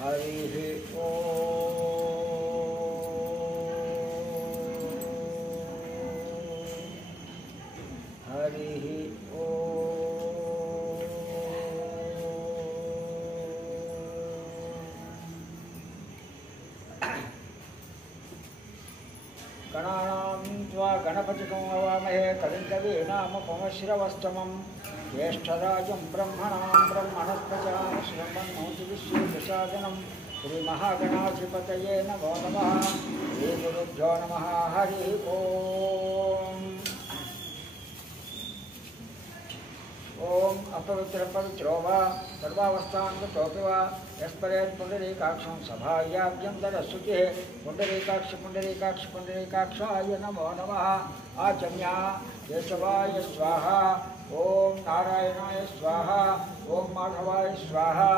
हरि ओम हरि ओम गणानां त्वा गणपतिं हवामहे कविं कवीनामुपमश्रवस्तमं ज्येष्ठराजं ब्रह्मणां ब्रह्मणस्पत श्रीमन्नोति विश्वेदशादनं श्रीमहागणाधिपतये नमो नमः श्रीगुरुभ्यो नमः हरि ओम ओम अपवित्र पवित्रो वा सर्वावस्थान्गतोऽपि वा यस्परेत् पुण्डरीकाक्षं सभायाभ्यन्तरस्तुतिः पुण्डरीकाक्षाय नमो नमः आचम्या केशवाय स्वाहा ओम नारायणाय स्वाहा ओम माधवाय स्वाहा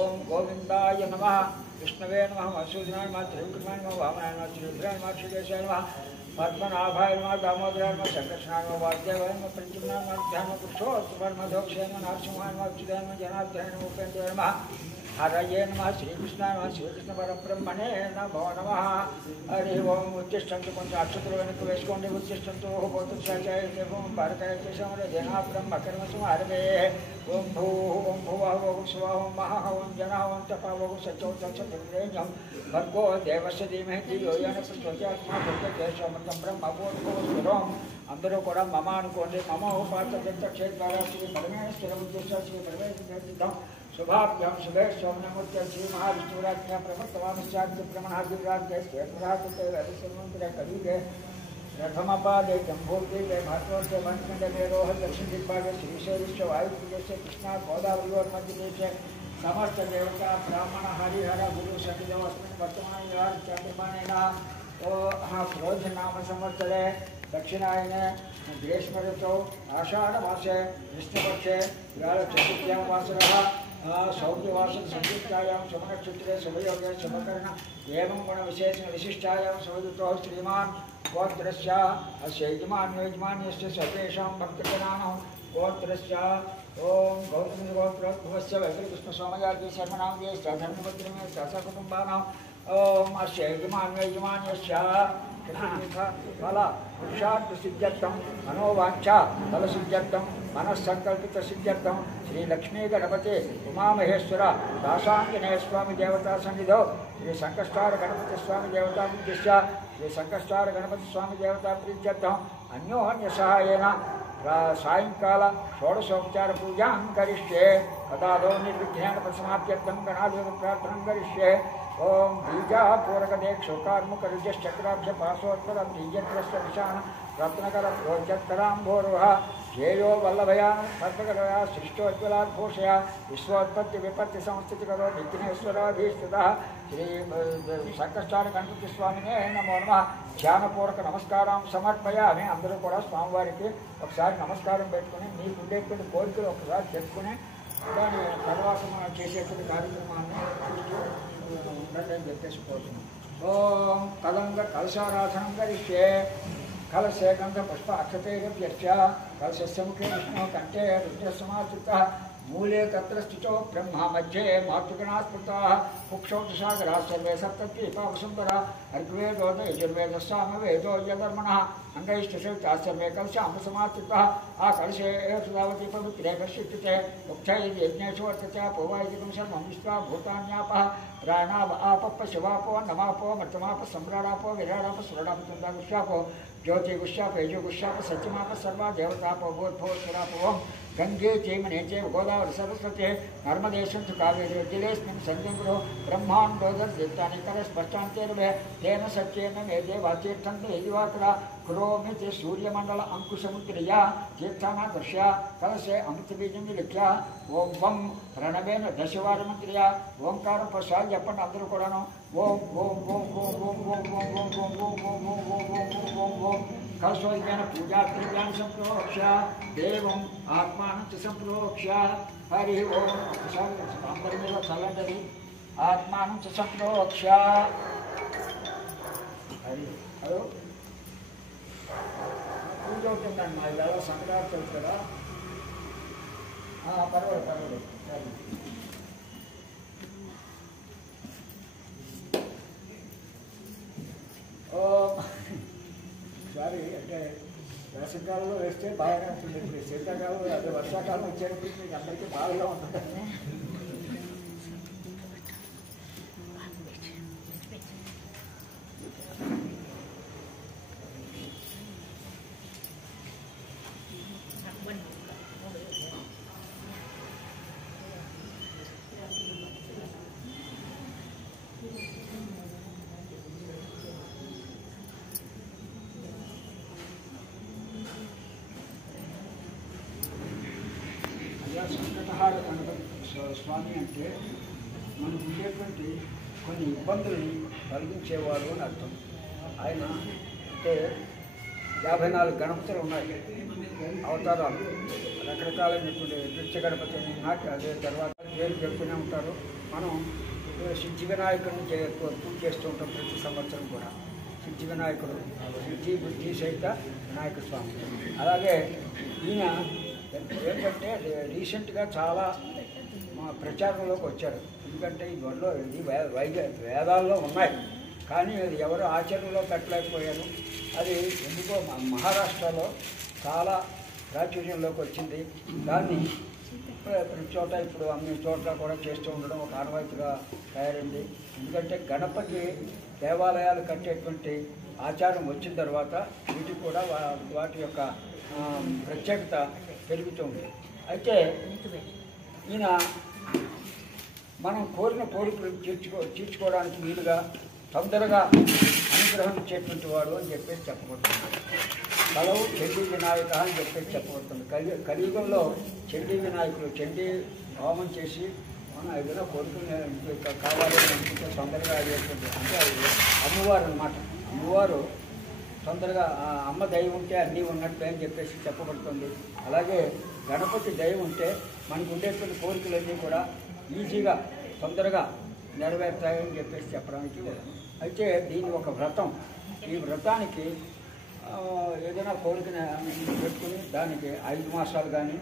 ओम गोविंदाय नमः विष्णवे नमः मधुसूदनाय नमः त्रिविक्रमाय नमः वामनाय नमः श्रीधराय नमः श्रीकेशाय नमः पद्मनाभाय नमः दामोदराय नमः शंकरस्नाय नमः वासुदेवाय नमः प्रद्युम्नाय नमः ध्यानपुरुषोत्तमाय नमः मधोक्षाय नमः नरसिंहाय नमः अच्युताय नमः जनार्दनाय नमः उपेन्द्राय नमः हरये नमः श्रीकृष्णाय नमः श्रीकृष्ण परब्रह्मणे नमो नमः हरि ओम उत्तिष्ठन्तु पंचाक्षत्रवेणुक वेस्कोण्डे उत्तिष्ठन्तु भूतक्षाचाय देवं भारताय केशवरे देना ब्रह्म कर्म समारभे ओम भुवः ओम स्वः ओम महः ओम जनः ओम तपः ओम सचौ तत्सवितुर्वरेण्यं भर्गो देवस्य धीमहि धियो यो न प्रचोदयात् मा केशवमृतं ब्रह्मभूतभूतस्वरम् అందరూ కూడా మమ అనుకోండి మమ ఉపాత క్షేత్ర శ్రీ పరమేశ్వర ఉద్దేశ శ్రీ పరమేశ్వర शुभाभ्याम शुभे सोमनमूर्ति श्री महाविष्णुराज्ञा प्रवर्तवामिश्चाद्य प्रमणादिराज्ञ स्वेतराकुते वैश्वमंत्र कलिगे प्रथमपादे जम्बूद्वीपे भारतवर्षे वनखंडे मेरोह दक्षिण दिग्भागे श्रीशैलस्य वायुप्रदेशे कृष्णा गोदावरीयोर्मध्यदेशे समस्त देवता ब्राह्मण हरिहर गुरु सहितमस्मिन् वर्तमाने चान्द्रमानेन क्रोध नाम संवत्सरे दक्षिणायने ग्रीष्म ऋतौ आषाढ़मासे कृष्णपक्षे चतुर्थ्यां वासरः सौम्यवासन संयुक्तायां शुभनक्षत्रे शुभयोगे शुभकर्ण एवं गुणविशेषण विशिष्टायां शुभयुतो श्रीमान् गोत्रस्य अस्य यजमान्यस्य सर्वेषां भक्तजनानां गोत्रस्य ओम गौतम गोत्रोद्भवस्य वैकुण्ठकृष्णस्वामयादि शर्मणां धर्मपत्रिमे सहकुटुम्बानां ओम अस्य यजमान्यस्य फल पुरुषार्थसिद्ध्यर्थं मनोवाञ्छा फलसिद्ध्यर्थं मनस्संकल्पितसिद्ध्यर्थं श्री लक्ष्मी गणपति उमामहेश्वर दासांजनेय स्वामी देवता सन्निधौ श्री संकष्टार गणपति स्वामी देवता उद्देश्य श्री संकष्टार गणपति स्वामी देवता प्रीत्यर्थम् अन्योन्य सहायेन सायंकाल षोडशोपचार पूजा करिष्ये कदादौ निर्विघ्नेन परिसमाप्त्यर्थं गणादेव प्रार्थनां करिष्ये ओम बीजापूरकदेक्षोकार्मुकरुजश्चक्राभ्य पाशोत्तरं बीजत्रस्य विशान रत्नकरप्रोजत्तराम्भोरुह श्रेयो वल्लभयान् सर्वकरया सृष्टोज्ज्वलाद्भूषया विश्वोत्पत्ति विपत्ति संस्थितिकरो विघ्नेश्वराधीष्ठितः श्री संकष्टार गणपति स्वामिने नमो नमः ध्यानपूर्वक नमस्काరం సమర్పయామి అందరూ కూడా స్వామివారికి ఒకసారి నమస్కారం పెట్టుకొని మీకు ఉండేటువంటి కోరికలు ఒకసారి చెప్పుకొని దాని తర్వాత మనం చేసేటువంటి కార్యక్రమాన్ని ఉండని చెప్పేసిపోతున్నాం ఓం కలంగ కలశారాధనం కరిష్యే कलशे गंध पुष्प अक्षते गभ्यर्च्य कलशस्य मुखे विष्णुः कंठे रुद्रसमाश्रितः मूले तत्र स्थितो ब्रह्मा मध्ये मातृगणाः स्मृताः कुक्षौ सागराः सर्वे सप्तद्वीपावसुन्दराः ऋग्वेदो यजुर्वेदः सामवेदो यधर्मणः अङ्गैष्ठसहिताः सर्वे कलशाम्बुसमाश्रिताः आ कलशे एव सुधावति पवित्रे कश्चित्ते उक्थैर्यज्ञेषु वर्तते पूर्वायिकं सर्वं विश्वा भूतान्यापः प्राणाव आपः शिवापो नमापो मृतमाप सम्राडापो विराडाप सुरडाप चन्दागुष्यापो ज्योतिगुष्याप यजुगुष्याप सत्यमाप सर्वा देवतापो भूर्भुवस्वरापो गंगे चैमने चैव गोदावरी सरस्वती नर्मदे सिन्धु कावेरी जलेऽस्मिन् सन्निधिं ब्रह्माण्डोदर्शितानि करस्पर्शान्तेर्वे तेन सत्येन मे देवातीर्थं दिवाकरा करोमि सूर्यमंडल अंकुशमुद्रया तीर्थाना दर्शया कलशे अमृतबीजं लिख्या ओम वं प्रणवेन दशवारमंत्रिया ओंकार प्रसाद जपन अंदरू कोडानो ओम ओम ओम ओम ओम ओम ओम ओम ओम ओम ओम ओम ओम कलशोज्ञान पूजा क्रियां संप्रोक्ष्य देवं आत्मानं च संप्रोक्ष्य हरि ओम सांबरमेव चलंडरि आत्मानं च संप्रोक्ष्य हरि हेलो पूजा అవుతుందండి మా ఇలా సంక్రాంతి చదువుతారా పర్వాలేదు ఈసారి అంటే వేసవికాలంలో వేస్తే బాగానే ఉంటుంది. ఇప్పుడు శీతాకాలంలో అదే వర్షాకాలం వచ్చేటప్పుడు మీకు అందరికీ బాగా ఉంటుంది. సంకటహార గణపతి స్వామి అంటే మనకు ఉండేటువంటి కొన్ని ఇబ్బందుల్ని కలిగించేవారు అని అర్థం. ఆయన అంటే 54 గణపతులు ఉన్నాయి, అవతారాలు రకరకాలైనటువంటి నృత్య గణపతి నాటి అదే తర్వాత పేరు చెప్తూనే ఉంటారు. మనం సిద్ధి వినాయకుడిని పూజ చేస్తూ ఉంటాం ప్రతి సంవత్సరం కూడా. సిద్ధి వినాయకుడు, సిద్ధి బుద్ధి సహిత వినాయక స్వామి. అలాగే ఈయన ఏంటంటే రీసెంట్గా చాలా ప్రచారంలోకి వచ్చారు. ఎందుకంటే ఈ గొడవలో ఇది వేదాల్లో ఉన్నాయి, కానీ అది ఎవరు ఆచరణలో పెట్టలేకపోయారు. అది ఎందుకో మహారాష్ట్రలో చాలా ప్రాచుర్యంలోకి వచ్చింది. దాన్ని ప్రతి చోట ఇప్పుడు అన్ని చోట్ల కూడా చేస్తూ ఉండడం ఒక ఆనవాయితీగా తయారైంది. ఎందుకంటే గణపతి దేవాలయాలు కట్టేటువంటి ఆచారం వచ్చిన తర్వాత వీటికి కూడా వాటి యొక్క ప్రత్యేకత పెరుగుతుంది. అయితే ఈయన మనం కోరిన కోరికలు తీర్చుకోవడానికి వీలుగా తొందరగా అనుగ్రహం ఇచ్చేటువంటి వాడు అని చెప్పేసి చెప్పబడుతుంది. కలవు చండీ వినాయక అని చెప్పేసి చెప్పబడుతుంది. కలియుగంలో చండీ వినాయకులు చండీ హోమం చేసి మనం ఏదైనా కోరికలు కావాలి అని అనుకుంటే తొందరగా అయ్యేటువంటి అంటే అమ్మవారు అన్నమాట. అమ్మవారు తొందరగా అమ్మ దయ ఉంటే అన్నీ ఉన్నట్టే అని చెప్పేసి చెప్పబడుతుంది. అలాగే గణపతి దయ ఉంటే మనకు ఉండేటువంటి కోరికలన్నీ కూడా ఈజీగా తొందరగా నెరవేరుతాయని చెప్పేసి చెప్పడానికి. అయితే దీని ఒక వ్రతం. ఈ వ్రతానికి ఏదైనా కోరికను పెట్టుకుని దానికి 5 మాసాలు కానీ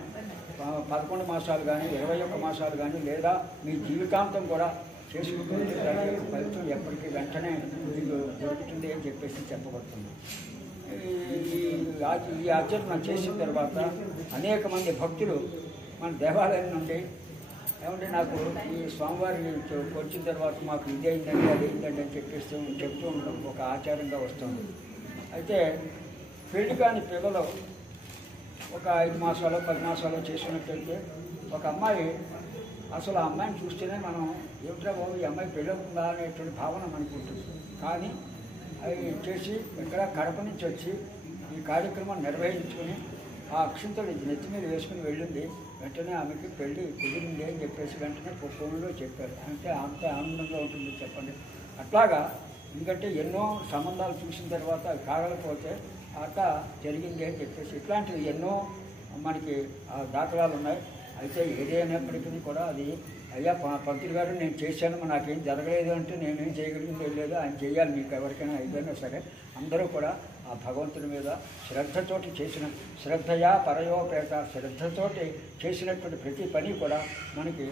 11 మాసాలు కానీ 21 మాసాలు కానీ లేదా మీ జీవితాంతం కూడా చేసుకుంటుంది. దాని ఫలితం ఎప్పటికీ వెంటనే మీకు దొరుకుతుంది అని చెప్పేసి చెప్పబడుతుంది. ఈ ఆచరణ చేసిన తర్వాత అనేక మంది భక్తులు మన దేవాలయం నుండి ఏమంటే నాకు ఈ స్వామివారిని వచ్చిన తర్వాత మాకు ఇదేంటండి అదేంటండి అని చెప్పేస్తూ చెప్తూ ఉండడం ఒక ఆచారంగా వస్తుంది. అయితే పెళ్లి కాని పిల్లలు ఒక 5 మాసాలు 10 మాసాలు చేసినట్టయితే ఒక అమ్మాయి అసలు ఆ అమ్మాయిని చూస్తేనే మనం ఏమిట్రా బాబు ఈ అమ్మాయి పెళ్ళి అవుతుందా అనేటువంటి భావన మనకు ఉంటుంది. కానీ అవి చేసి ఇక్కడ కడప నుంచి వచ్చి ఈ కార్యక్రమం నిర్వహించుకొని ఆ అక్షంతలు నెత్తి మీద వేసుకుని వెళ్ళింది. వెంటనే ఆమెకి పెళ్ళి కుదిరింది అని చెప్పేసి వెంటనే ఫోన్లో చెప్పారు. అంటే అంత ఆనందంగా ఉంటుంది చెప్పండి. అట్లాగా ఎందుకంటే ఎన్నో సంబంధాలు చూసిన తర్వాత అవి కాగలకపోతే అట్లా జరిగింది అని చెప్పేసి ఇట్లాంటివి ఎన్నో మనకి దాఖలాలు ఉన్నాయి. అయితే ఏదైనప్పటికీ కూడా అది అయ్యా పంతులు గారు నేను చేశాను నాకేం జరగలేదు అంటే నేనేం చేయగలిగింది లేదు, ఆయన చేయాలి. మీకు ఎవరికైనా ఏదైనా సరే అందరూ కూడా ఆ భగవంతుని మీద శ్రద్ధతోటి చేసిన శ్రద్ధయా పరయోపేత శ్రద్ధతోటి చేసినటువంటి ప్రతి పని కూడా మనకి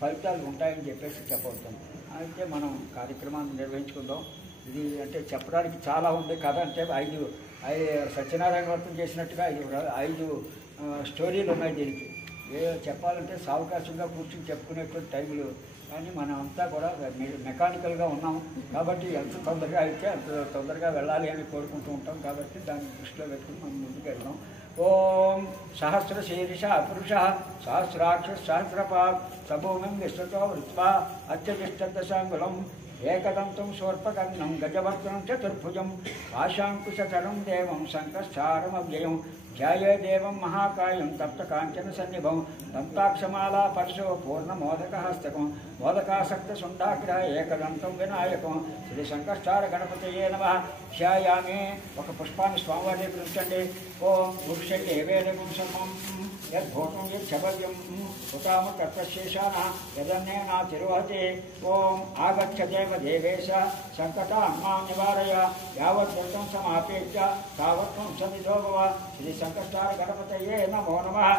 ఫలితాలు ఉంటాయని చెప్పేసి చెప్పవుతుంది. అయితే మనం కార్యక్రమాన్ని నిర్వహించుకుందాం. ఇది అంటే చెప్పడానికి చాలా ఉంది కథ. అంటే 5 సత్యనారాయణ వ్రతం చేసినట్టుగా 5 స్టోరీలు ఉన్నాయి దీనికి. చెప్పాలంటే సావకాశంగా కూర్చొని చెప్పుకునేటువంటి టైంలు. కానీ మనం అంతా కూడా మెకానికల్గా ఉన్నాం కాబట్టి ఎంత తొందరగా అయితే అంత తొందరగా వెళ్ళాలి అని కోరుకుంటూ ఉంటాం. కాబట్టి దాన్ని దృష్టిలో పెట్టుకుని మనం ముందుకు వెళ్దాం. ఓం సహస్ర శీర్ష పురుష సహస్రాక్ష సహస్రపాత్ సభూమిం విశ్వతో వృత్వా అత్యతిష్టదశాంగులం ఏకదంతం శూర్పకర్ణం గజవర్తనం చతుర్భుజం పాశాంకుశతరం దేవం శంఖశ్చారమవ్యయం ధ్యాయే దేవం మహాకాయం తప్త కాంచన సన్నిభం దంతాక్షమాలా పరశో పూర్ణమోదకహస్తకం మోదకాసక్త శుండాగ్రహ ఏకదంతం వినాయకం శ్రీ శంకర్చార గణపతయే నమః. ధ్యాయామి. ఒక పుష్పాన్ని స్వామివారి దగ్గర ఉంచండి. ఓం పురుషండి ఏవేదం సర్వం యద్భూతం యచ్చభవ్యం ఉతామ తత్వశేషాన యదన్నేనా తిరోహతే. ఓం ఆగచ్చదేవ దేవేశ సంకటాన్మా నివారయ యావద్భూతం సమాపేత్య తావత్వం సమిధో భవ. శ్రీ శంకర్చార గణపతయే నమో నమః.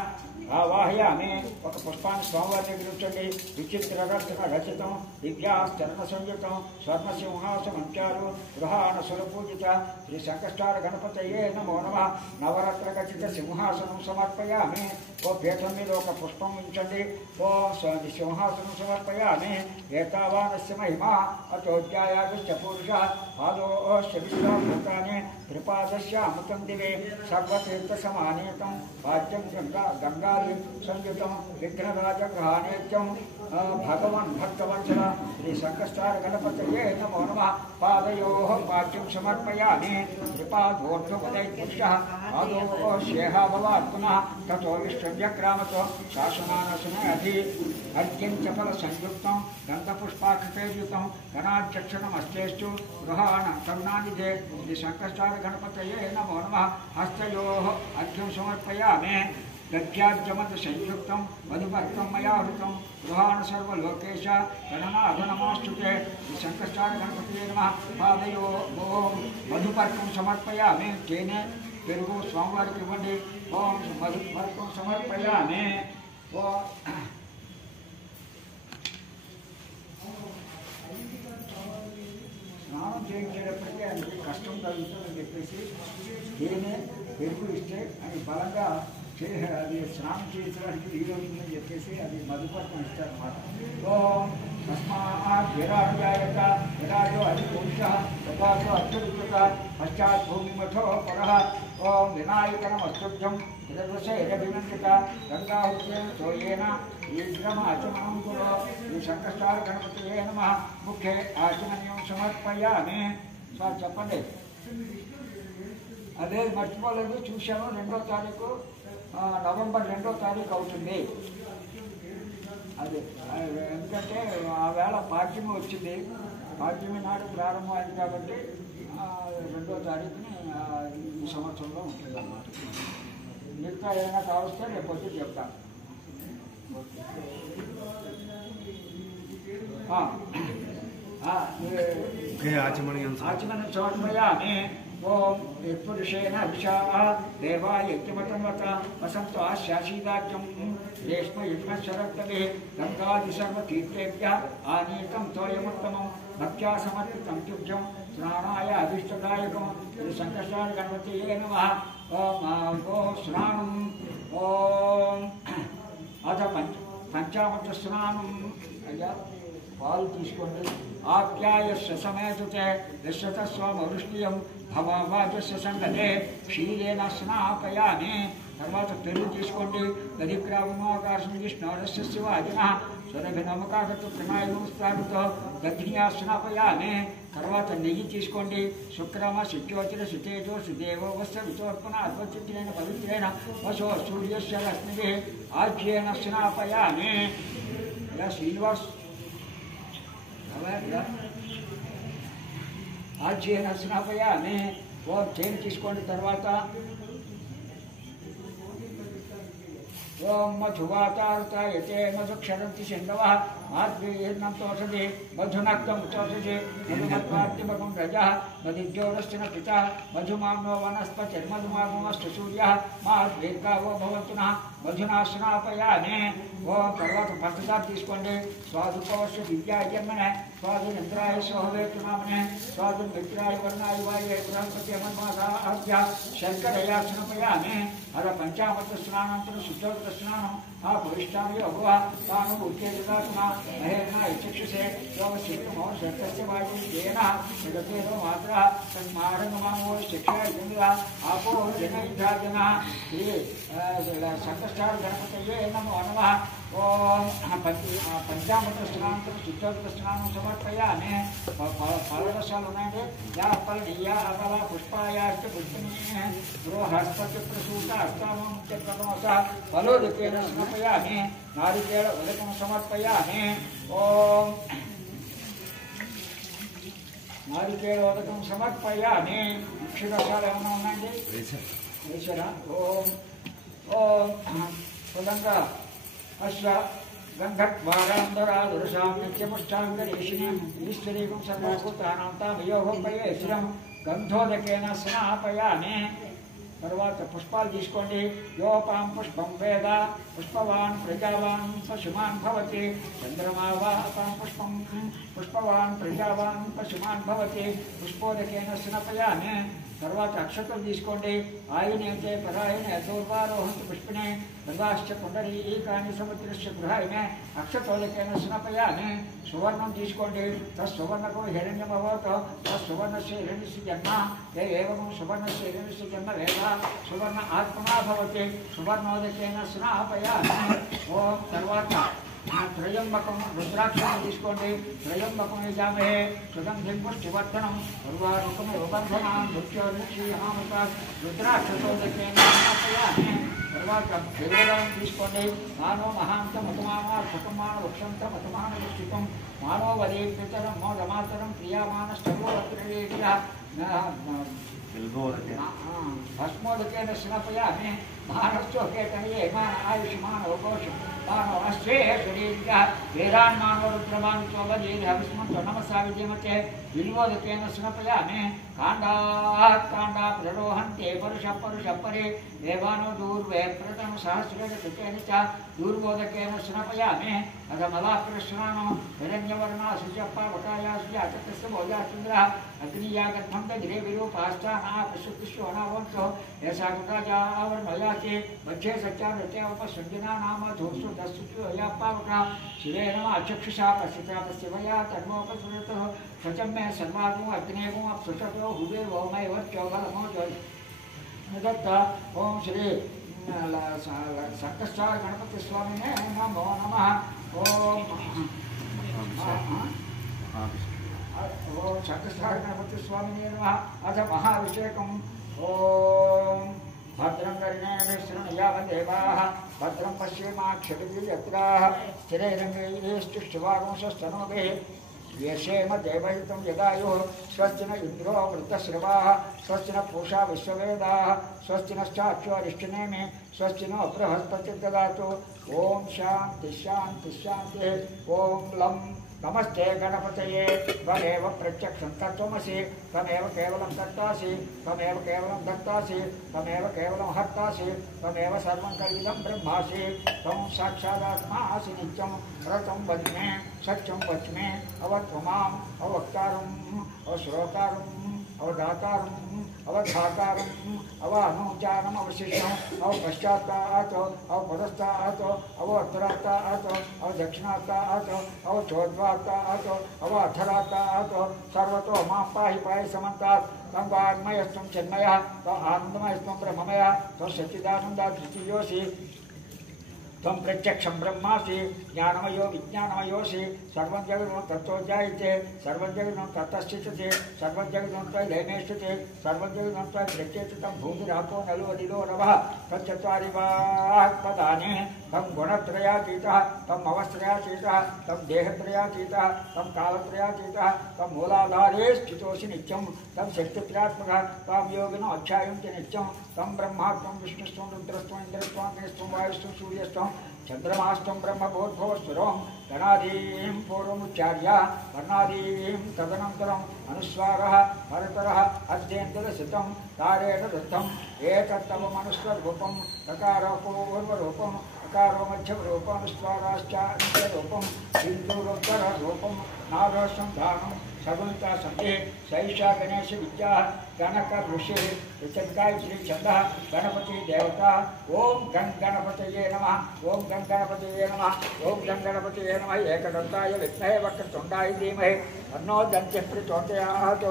ఆవాహయామి. ఒక పుష్పాన్ని స్వామివారిని పిలుచండి. విచిత్ర రచన రచితం దివ్యాశ్చరణ సంయుతం స్వర్ణసింహాసమంచారు గృహాణ సురపూజిత శ్రీ సంకష్టార గణపతయే నమో నమః. నవరత్న ఖచ్చిత సింహాసనం సమర్పయామి. ఓ పీఠం మీద ఒక పుష్పం ఉంచండి. ఓ సింహాసనం సమర్పయామి. ఏతావానస్య మహిమా అతోధ్యాయాగశ్చ పురుష పాదోశ్చ విశ్వభూతాని త్రిపాదస్య అమృతం దివే సర్వతీర్థ సమానేతం వాద్యం గంగాది సంయుతం విఘ్నరాజగృహానేత్యం భగవన్ భక్తవత్సల శ్రీ సంకష్టార గణపతయే నమో నమః. పాదయోః వాద్యం సమర్పయామి. త్రిపాదోర్ధ్వపదై పురుషः పాదోః శ్రేయः భవాత్ పునః తతో విష్ణువ్యక్రామతో శాసనానసునయధి అర్ఘ్యం చ ఫల సంయుక్తం గంధపుష్పాక్షతేయుతం గణాధ్యక్షణమస్తేస్తు గృహాణ కరుణానిధే శ్రీ సంకష్టార గణపతయే నమో నమః. హస్తయోః అర్ఘ్యం సమర్పయామి. గద్యాద్యమత సంయుక్తం మధుపర్కం మయా హృతం గృహాణ సర్వలోకేశ గణనాథనమాస్తుతే శ్రీ సంకష్టార గణపతయే నమః. పాదయో ఓం మధుపర్కం సమర్పయామి. తేనె పెరుగు స్వామివారికి ఇవ్వండి. ఓం మధుపర్కం సమర్పయామి. స్నానం చేయించేటప్పటికీ ఆయనకి కష్టం కలుగుతుందని చెప్పేసి తేనె పెరుగు ఇస్తే అని బలంగా అది స్నానం చేయించడానికి వీలవుతుందని చెప్పేసి అది మధుపర్కం ఇస్తారన్నమాట. ఓం తస్మాత్ విరాజాయత విరాజో అధిపురుష తథాతో అత్యుత పశ్చాత్ భూమిమఠో పరః. ఓం వినాయకనమస్తుభ్యం హిరదృశైరభినందిత గంగాహుత్యేన తోయేన ఈగ్రమాచమనం కురో శ్రీ సంకష్టార గణపతయే నమః. ముఖ్యే ఆచమనీయం సమర్పయామి. సార్ చెప్పండి. అదే మర్చిపోలేదు, చూశాను. 2వ తారీఖు నవంబర్ 2వ తారీఖు అవుతుంది. అదే ఎందుకంటే ఆ వేళ పాడ్యమి వచ్చింది. పాడ్యమి నాడు ప్రారంభం అయింది కాబట్టి 2వ తారీఖుని ఈ సంవత్సరంలో ఉంటుంది అన్నమాట. మిగతా ఏదైనా కావస్తే రేపు వచ్చి చెప్తాను. ఆచమనం సమర్పయామి. ఓం యత్పురుషేణ అభిషాః దేవా యజ్ఞమతన్వత వసంతో శాసీదాఖ్యం రేష్మ యుగ్మశరత్తవే గంగాది సర్వతీర్థేభ్యః ఆనీతం తోయముత్తమం భక్త్యా సమర్పితం తుభ్యం స్నానాయ అభీష్టదాయకం శ్రీ సంకష్టార గణపతయే నమః. ఓం స్నానం. ఓం అథ పంచామృత స్నానం. అయ్యా పాలు తీసుకోండి. ఆప్యాయస్య సమేతుతే యస్యత స్వమవృష్టియం భవావాచస్య సంగతే క్షీరేణ స్నాపయామి. తర్వాత పెరుగు తీసుకోండి. దధిగ్రామోకాశం విష్ణోరస్య శివాజిన స్వరభినమకాగత ప్రణాయమస్తాడుతో దగ్నియా స్నాపయామి. తర్వాత నెయ్యి తీసుకోండి. శుక్రమ శుద్ధ్యోతిర శుతేజో సుదేవో వస్య విచోర్పణ అద్వచిత్రేణ పవిత్రేణ వశో సూర్యస్య రశ్మిభి ఆజ్యేన స్నాపయామి. ఇలా శ్రీనివాస్ ఆజ్యేన స్నాపయామి. ఓ చేను తీసుకోండి. తర్వాత ఓం మధువాతారుతాయతే మధుక్షరంతి సింధవః మాద్వీర్నంతోషధి మధునక్తం ఉచోషధి మధుమత్వార్తిమగం రజః మధుజ్యోరశ్చిన పితా మధుమామ్నో వనస్పతిర్మధుమాగమస్తు సూర్యః మాద్వీర్గావో భవంతు నః మధునా స్నాపయామి. ఓం తర్వాత పంచదార తీసుకోండి. స్వాదుపవస్య దివ్యాయమనే స్వాదునింద్రాయ సోహవేతునామనే స్వాదుమిత్రాయ వర్ణాయ వాయే బృహస్పతి అమన్మాసాభ్య శర్కరయా స్నాపయామి. అర పంచామృత స్నానంతరం శుద్ధోదక స్నానం ఆ భవిష్టాన్ని అభువ తాను ఉద్యేతాత్మ మహేన ఇచక్షుషే యోగశక్తిమో శక్తస్య వాయుయేన జగతేనో మాత్ర తన్మారంగమానో శిక్షా జనుల ఆపో జనయుధాజన శ్రీ సంకష్టార గణపతయే నమో నమః. ఓం పంచామృత స్నానంతరం శుద్ధోదక స్నానం సమర్పయామి. ఫలరసాలు ఉన్నాయండి. యాపల్ నెయ్యా అపల పుష్పాయాశ్చ పుష్పనీ గృహస్పతి ప్రసూత అష్టామం చక్రమస ఫలోదకేన సమర్పయామి. నారికేళ ఉదకం సమర్పయామి. ఓం నారికేళోదకం సమర్పయామి. అక్షరసాలు ఏమైనా ఉన్నాయండి? వేశారా? ఓం ఓం విధంగా అశ్వ గంధద్వారాంధరాదురుషాం నిత్యముష్టాంగరేషిణీం ఈశ్వరీకం సర్వభూతానాం తామయోగం పయేశ్వరం గంధోదకేన స్నాపయామి. తర్వాత పుష్పాలు తీసుకోండి. యోపాం పుష్పం వేద పుష్పవాన్ ప్రజావాన్ పశుమాన్ భవతి. చంద్రమావాపాం పుష్పం పుష్పవాన్ ప్రజావాన్ పశుమాన్ భవతి. పుష్పోదకేన స్నపయామి. తర్వాత అక్షతలు తీసుకోండి. ఆయనేతే పరాయణే దౌర్వారోహంతు పుష్పిణే ప్రదాశ్చ పుండరీకాని సముద్రస్య గృహాయనే అక్షతోదకేన స్నపయామి. సువర్ణం తీసుకోండి. తస్సువర్ణకో హిరణ్యమభవత్ తస్సువర్ణస్య హిరణ్యస్య జన్మ ఏ ఏవం సువర్ణస్య హిరణ్యస్య జన్మ వేద సువర్ణ ఆత్మనా భవతి. సువర్ణోదకేన స్నాపయామి. ఓం తర్వాత త్రయంబకం రుద్రాక్షరం తీసుకోండి. త్రయంబకం యజామే సుగంధిం పుష్టివర్ధనం ఉర్వారుకం రుబంధనాం మృత్యోర్ముక్షీయమామృత రుద్రాక్షతోదకేన స్నాపయామి. తర్వాత దివ్యదళం తీసుకోండి. మానో మహాంత మతమాన కుటుంబాన వృక్షంత మతమాన వృక్షితం మానో వదే పితరం మోదమాతరం ప్రియామాన స్థలోత్రేయ భస్మోదకేన స్నపయామి. మానశ్చోకేతనయే మాన ఆయుష్మానోకోశం మానో అశ్వేశ్వరీర్య వేదాన్మానో రుద్రమాన్ చోబదీర్హవిస్మంతో నమసా విజయమతే విల్వోదకేన స్నపయామి. కాండాత్ కాండా ప్రరోహంతే పరుష పరుష పరే దేవానో దూర్వే ప్రతం సహస్రేణ కృతేన చ దూర్వోదకేన స్నపయామి. అధమలాకృష్ణానో హిరణ్యవర్ణా సుజప్పావకాయాసుజ అచకస్య భోజాచంద్ర అగ్నియా గర్భం తగ్రే విరూపాష్టానా పశుకృష్ణోనావంతో ఏషా గుడాజావర్ణయాచే మధ్యే సత్యావృత్యావపశుంజనా నామ ధూసు దస్సుయాపావకా శివేన అచక్షుషా పశ్చితా శివయా తన్మోపసురతో సచమ్మే సన్మాగం అగ్నేగం అప్సుషతో హువే ఓమై వర్చోబలమో దత్త. ఓం శ్రీ సంకష్ట గణపతి స్వామినే నమో నమః. ఓం ఓం సంకష్ట గణపతి స్వామినే నమః. అథ మహాభిషేకం. ఓం భద్రం కర్ణేన శృణుయామదేవాః భద్రం పశ్యేమాక్షభిర్యత్రాః స్థిరైరంగైశ్చుష్వాగుంసస్తనోభిः येषेम देवहितं यदायुः स्वस्ति न इन्द्रो वृद्धश्रवाः स्वस्ति न पूषा विश्ववेदाः स्वस्ति नश्चाच्योरिष्टनेमि स्वस्ति नो बृहस्पतिर्ददातु. ओम शांति शांति शांति. ओम लं नमस्ते गणपतये त्वमेव प्रत्यक्षं तत्त्वमसि त्वमेव केवलं कर्तासि त्वमेव केवलं भक्तासि त्वमेव केवलं हर्तासि त्वमेव सर्वं कलिदं ब्रह्मासि त्वं साक्षादात्मासि नित्यं व्रतं वच्मे सत्यं वच्मे अवत्वमाम् अवक्तारम् अवश्रोतारम् अवधातारम् अवधातारम् अवानुचारम् अवशिष्टम् अवपश्चात्तात् अवपदस्तात् अवोत्तरात्तात् अवदक्षिणात्तात् अवचोद्वात्तात् अवाधरात्तात् सर्वतो मां पाहि पाहि समन्तात् त्वं वाङ्मयस्त्वं चिन्मयः त्वं आनन्दमयस्त्वं ब्रह्ममयः त्वं सच्चिदानन्दात् द्वितीयोऽसि त्वं प्रत्यक्षं ब्रह्मासि ज्ञानमयो विज्ञानमयोऽसि सर्वं जगदं तत्त्वो जायते सर्वं जगदं ततश्चितते सर्वं जगदं त्वयैलेमेष्यते सर्वं जगदं त्वयैत्येते तं भूमिरापो नलो निलो नभः तच्चत्वारि वाक्पदानि तं गुणत्रयातीतः तं अवस्थत्रयातीतः तं देहत्रयातीतः तं कालत्रयातीतः तं मूलाधारे स्थितोऽसि नित्यं तं शक्तित्रयात्मकः तं योगिनो अध्यायन्ति नित्यं तं ब्रह्मा त्वं विष्णुस्त्वं रुद्रस्त्वं इन्द्रस्त्वं अग्निस्त्वं वायुस्त्वं सूर्यस्त्वं चंद्रमास्त्वं ब्रह्मभूर्भुवस्वरं गणादीं पूर्वमुच्चार्य वर्णादीं तदनन्तरम् अनुस्वारः परतरः अध्यन्तरसितं तारेण दत्तम् एतत्तव मनुस्वरूपं तकारो पूर्वरूपम् अकारो मध्यमरूपम् अनुस्वाराश्च अन्तरूपं बिन्दुरुत्तररूपं नादसन्धानं सगुणिता सन्धि सैषा गणेश विद्या गणक ऋषि गायत्री छंद गणपति देवता. ओम गण गणपतये नमः. ओम गण गणपतये नमः. ओम गण गणपतये नमः. एकदंताय विद्महे वक्रतुंडाय धीमहि तन्नो दन्त्यः प्रचोदयात्.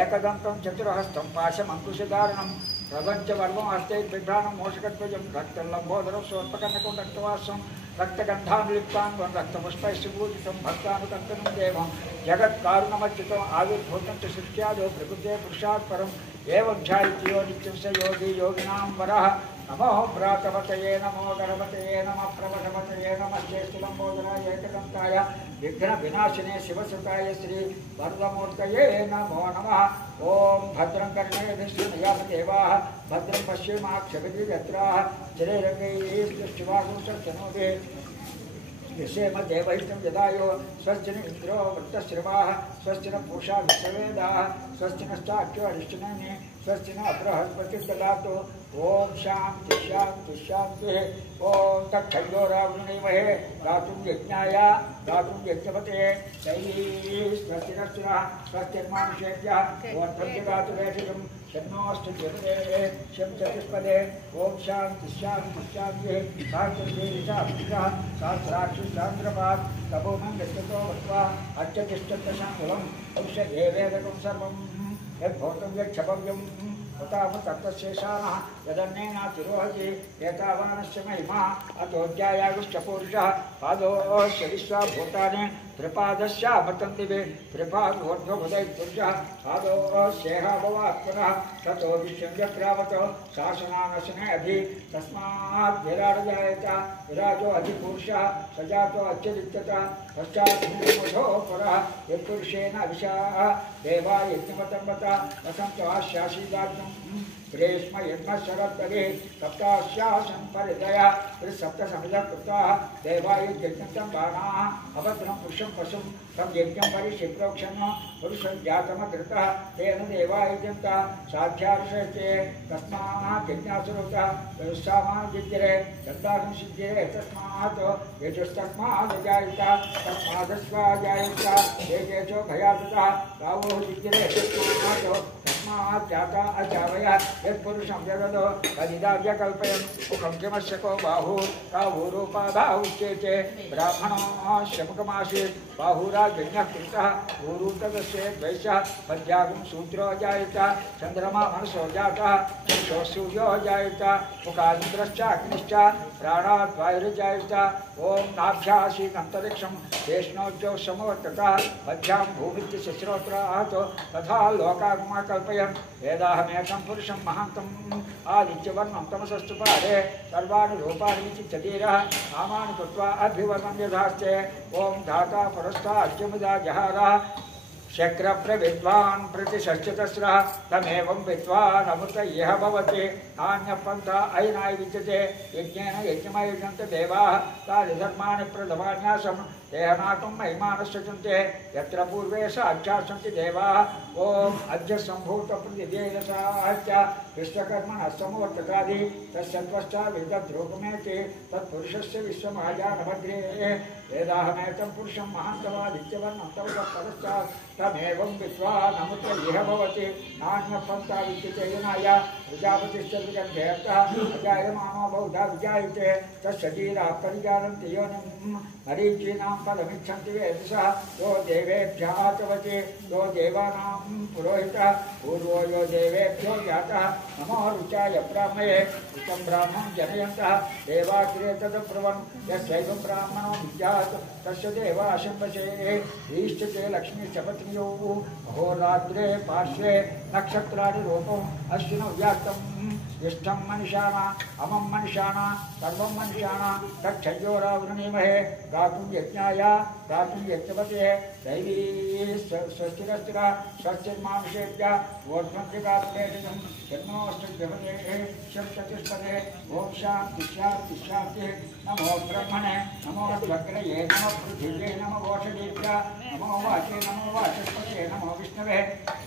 एकदन्तं चतुर्हस्तं पाशमङ्कुशधारणं प्रपञ्चवर्मं हस्ते बिभ्राणं मोषकध्वजं रक्तलम्बोदरं सोत्पकर्णकं रक्तवासं रक्तगन्धां लिप्ताङ्गं रक्तपुष्पैश्च पूजितं भक्तानुकम्पनं देवं जगत्कारुणमच्युतम् आविर्भूतं च सृष्ट्यादो प्रकृते पुरुषात् परम् एवं ध्यायित्यो नित्यं स योगी योगिनां वरः. नमो भ्रातवतये नमो गणपतये नमः प्रवटवतये नमस्ते लम्बोदराय एकदन्ताय विघ्नविनाशिने शिवसुताय श्री वरदमूर्तये नमो नमः. ओम भद्रं कर्णेभिर्शृणुयामदेवाः भद्रं पश्येमाक्षभिर्यत्राः स्थिरैरङ्गैः यशेम देवहितं यदायो स्वस्ति न इन्द्रो वृत्तश्रवाः स्वस्ति न पूषा विश्ववेदाः स्वस्ति नश्चाक्यो अरिष्टनेमि स्वस्ति न बृहस्पतिर्ददातु ओम शांति शांति शांति ओम तत्संयोरावृणीमहे दातुं यज्ञाय दातुं यज्ञपते स्वस्तिरस्तुनः स्वस्तिर्मानुषेभ्यः ओम तद्ददातुवेषितं शन्नोऽस्तु जगते शं चतुष्पदे ओम शांति शांति शांति साक्षात्कार सहस्राक्षि सान्द्रपात् तपोमं गच्छतो भक्त्वा अर्चतिष्ठत्तशाङ्कुलम् औषधेवेदकं सर्वं यद्भूतं यच्छपव्यं उताम तत्तशेषानः यदन्नेनातिरोहति एतावानस्य महिमा अतोऽध्यायागुश्चपूरुषः पादोश्च विश्वभूतानि त्रिपादस्यामृतं दिवे त्रिपादोर्ध्वभुदैपुरुषः पादोश्चेह भवात्मनः ततो विश्वं व्यक्रामत शासनानशने अधि तस्मात् विराजजायत विराजो अधिपुरुषः सजातो अच्युदित्यतः पश्चात् मुखो परः यत्पुरुषेण विशाः देवा यज्ञमतं वसन्तो आश्यासीदाग्नं ग्रीष्म यज्ञ शरद्दगे सप्ताश्यासं परिदया त्रिसप्तसमिधः कृताः देवाय यज्ञं बाणाः अभद्रं पुरुषं पशुं तं यज्ञं परिशिप्रोक्षन् पुरुषं जातमकृतः तेन देवाय यज्ञं साध्यार्षते तस्मात् यज्ञासुरुतः व्यवस्थामादित्यरे दत्तानं सिद्धिरे तस्मात् यजुस्तस्मात् जायत तस्मादस्वाजायत येकेशो भयाततः गावो सिद्धिरे तस्मात् जाता अजावय यत्पुरुषं जगदो तदिदाव्य कल्पयन् मुखं किमश्यको बाहु कावूरूपाधा उच्यते ब्राह्मणो शमुखमासीत् बाहुराजन्यः कृतः ऊरूतदस्येत् वैश्यः पद्यागुं सूत्रो जायत चन्द्रमा मनसो जातः पुरुषो सूर्यो जायत मुखादिन्द्रश्च अग्निश्च प्राणात् वायुर्जायत ॐ नाभ्यासीत् अन्तरिक्षं वैष्णोज्जौ समवर्ततः पद्यां भूमित्य शस्त्रोत्रात् तथा लोकागमः कल्पयन् वेदाहमेकं पुरुषं महान्तम् आदित्यवर्णं तमसस्तु पादे सर्वाणि रूपाणि विचित्यधीरः नामानि कृत्वा अभिवर्णं यथास्ते ॐ धाता पुरस्ताच्यमुदा जहारः शक्रप्रविद्वान् प्रतिषष्ठतस्रः तमेवं विद्वान् अमृत इह भवति नान्यपन्था अयनाय विद्यते यज्ञेन यज्ञमयुजन्त देवाः तानि धर्माणि प्रथमान्यासम् देहनाकं महिमानश्चन्ते यत्र पूर्वे साक्षात् देवाः ॐ अद्य सम्भूतप्रतिदेयसाश्च विश्वकर्मणः समवर्तकादि तत्सत्त्वश्च विदद्रूपमेति तत्पुरुषस्य विश्वमहायानभद्रे वेदाहमेकं पुरुषं महान्तमादित्यवर्णं तमसः पदश्चात् तमेवं विद्वान् अमृत इह भवति नान्यपन्था विद्यते यनाय प्रजापतिश्च विगन्धेयः अजायमानो बहुधा विजायते तत्सजीराः परिजानन्ति योनिं मरीचीनां पदमिच्छन्ति वेदसः यो देवेभ्यः आतवति यो देवानां पुरोहितः पूर्वो यो देवेभ्यो जातः नमो रुचाय ब्राह्मणे उतं ब्राह्मणं जनयन्तः देवाग्रे तदब्रुवन् यस्यैवं ब्राह्मणो विद्यात् तस्य देवा शम्भसे ईष्टते लक्ष्मीश्चपत्न्योः अहोरात्रे पार्श्वे नक्षत्राणि रूपम् अश्विनौ व्याक्तम् इष्टं मनुष्याणां अमं मनुष्याणां सर्वं मनुष्याणां तच्छयोरावृणीमहे गातुं यज्ञाय गातुं यज्ञपते दैवी स्वस्तिरस्तिरा स्वस्तिर्मानुषेभ्यः ऊर्ध्वन्दिगात्मेषं यज्ञोऽस्तुभ्यपते शब्दचतुष्पदे ॐ शान्ति शान्ति शान्तिः नमो ब्रह्मणे नमो वक्रये नमो पृथिव्यै नमो ओषधीभ्यः नमो वाचस्पते नमो विष्णवे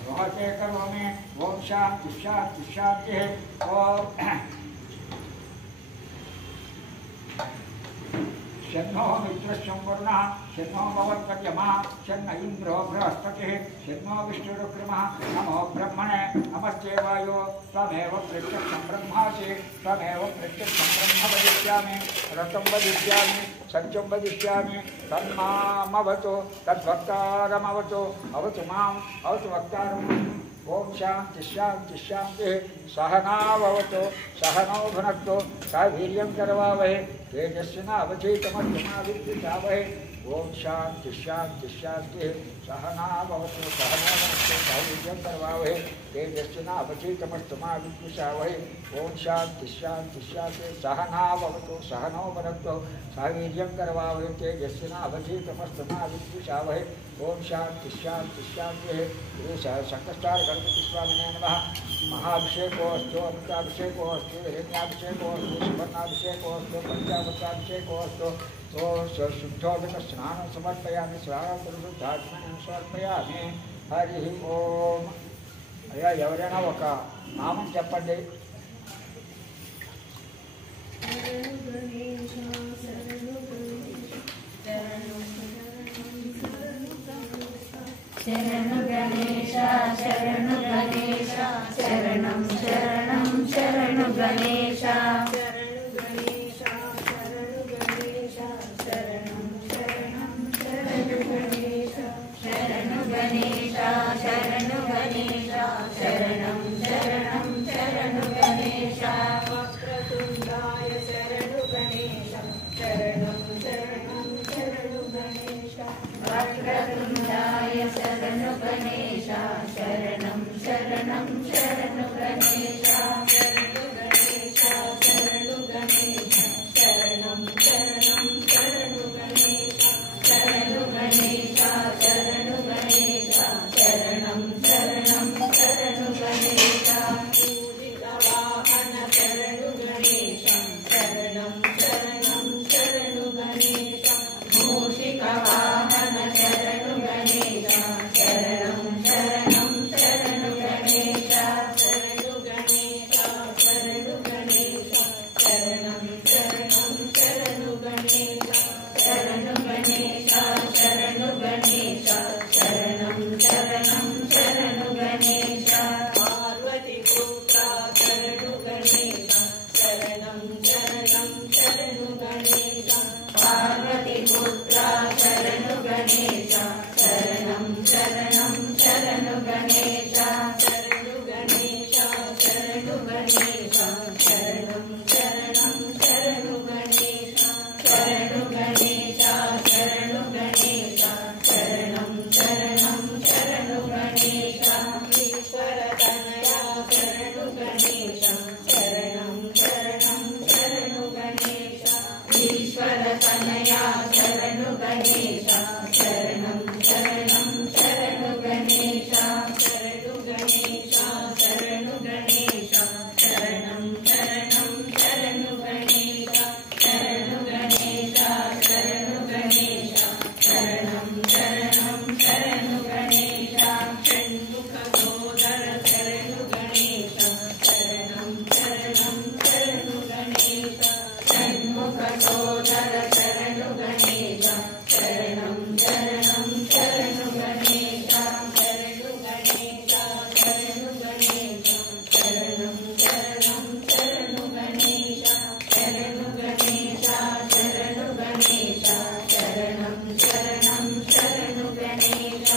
रोहते करोमि ॐ शान्ति शान्ति शान्तिः ॐ शन्नो मित्रश्चं वरुणः शन्नो भवत्पर्यमा शन्न इन्द्रो बृहस्पतिः शन्नो विष्णुरुक्रमः नमो ब्रह्मणे नमस्ते वायो त्वमेव प्रत्यक्षं ब्रह्मासि त्वमेव प्रत्यक्षं ब्रह्म वदिष्यामि रतं वदिष्यामि सत्यं वदिष्यामि तन्मामवतु तद्वक्तारमवतु अवतु माम् अवतु वक्तारम् ॐ शान्ति शान्ति शान्तिः सहनाववतु सहनौ भुनक्तु सा वीर्यं करवावहै तेजस्विनावधीतमस्तु मा विद्विषावहै ॐ शान्ति शान्ति शान्तिः सहनाववतु सहनौ भुनक्तु सा वीर्यं करवावहै तेजस्विनावधीतमस्तु मा विद्विषावहै ॐ शान्ति शान्ति शान्तिः सहनाववतु सहनौ भुनक्तु सा वीर्यं करवावहै तेजस्विनावधीतमस्तु मा विद्विषावहै ॐ शान्ति शान्ति शान्तिः शंकरस्टार गणपति स्वामिने नमः महाभिषेकोऽस्तु अमृताभिषेकोऽस्तु हिरण्याभिषेकोऽस्तु सुवर्णाभिषेकोऽस्तु पंचामृताभिषेकोऽस्तु शुद्धोदक स्नान समर्पयामि स्वाहा पुरुषात्मनं समर्पयामि हरि ओम అయ్యా ఎవరైనా ఒక నామం చెప్పండి శరణు గణేశ శరణు గణేశ శరణం శరణం శరణు గణేశ శరణు గణేశ శరణు గణేశ శరణం శరణం శరణు గణేశ శరణు గణేశ శరణు గణేశ శరణం శరణం శరణు గణేశ వక్రతుండాయ శరణు గణేశ శరణం శరణం శరణు గణేశ వక్రతుండాయ శరణు గణేశ శరణం శరణం శరణు గణేశ శరణు గణేశ శరణు గణేశ శరణం శరణం శరణు గణేశ శరణు గణేశ శరణు గణేశ శరణం శరణం శరణు గణేశ పూజిత వాహన శరణు గణేశ శరణం శరణం శరణు గణేశ మూషిక వాహన శరణు గణేశ శరణం శరణం శరణు గణేశ శరణు గణేశ శరణు గణేశ శరణం శరణం శరణు గణేశ శరణు గణేశ శరణు గణేశ శరణం శరణం శరణు గణేశ పార్వతి పుత్ర శరణు గణేశ శరణం శరణం శరణు గణేశ పార్వతి పుత్ర శరణు గణేశ శరణం శరణం శరణు గణేశ శరణు గణేశ శరణు గణేశ శరణం శరణం శరణు గణేశ శరణు గణేశ శరణు గణేశ శరణం శరణం శరణు గణేశ ఈశ్వర తనయ శరణు గణేశ శరణం శరణం శరణు గణేశ ఈశ్వర తనయ శరణు గణేశ శరణం శరణం శరణు గణేశ శరణు గణేశ శరణు గణేశ శరణం శరణం శరణు గణేశ శరణు గణేశ శరణు గణేశ శరణం శరణం శరణు గణేశ షణ్ముఖ సోదర శరణు గణేశ శరణం శరణం శరణు గణేశ షణ్ముఖ సోదర శరణు గణేశ శరణం శరణం శరణు గణేశ శరణు గణేశ శరణు గణేశ శరణం శరణం శరణు గణేశ శరణు గణేశ శరణు గణేశ శరణం శరణం శరణు గణేశ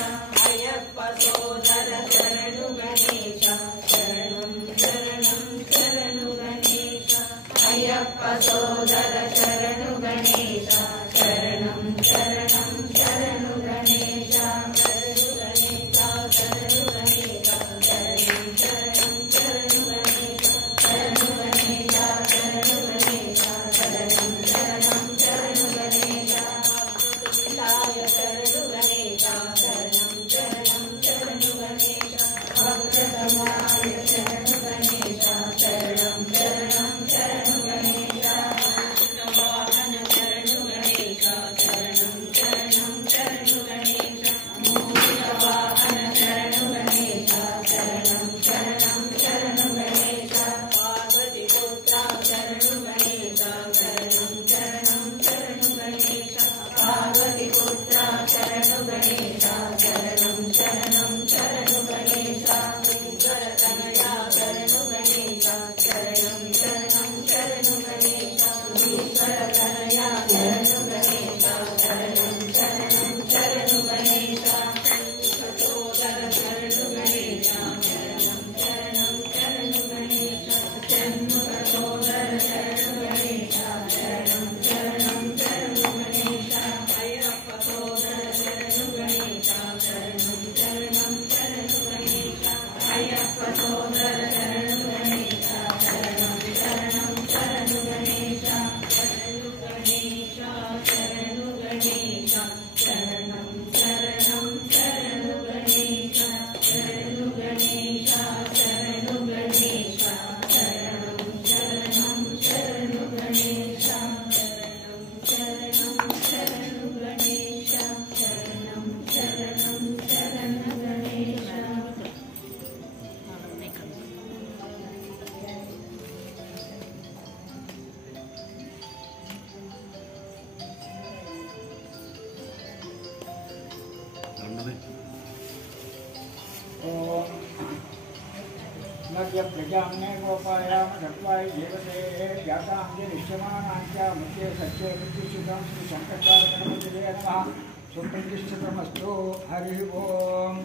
मध्य प्रजाम्ने गोपायां रत्वाय देवते व्यासांजलिष्यमानांच्या मध्ये सच्चे प्रतिष्ठितं श्री शंकराचार्य नमः सुप्रतिष्ठितमस्तु हरि ओम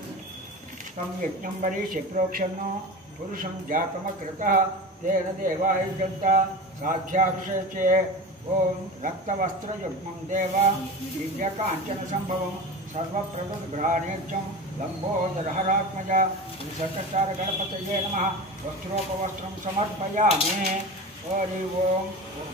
तम यज्ञं वरीषि प्रोक्षन्नो पुरुषं जातमकृतः तेन देवाय जनता साध्याभिषेचे ओम रक्तवस्त्रयुग्मं देवा दिव्यकाञ्चनसम्भवं सर्वप्रदुद्घ्राणेत्यं लम्बोदरहरात्मजा श्रीशंकराचार्यगणपतये नमः वस्त्रोपवस्त्रं समर्पयामि हरि ओम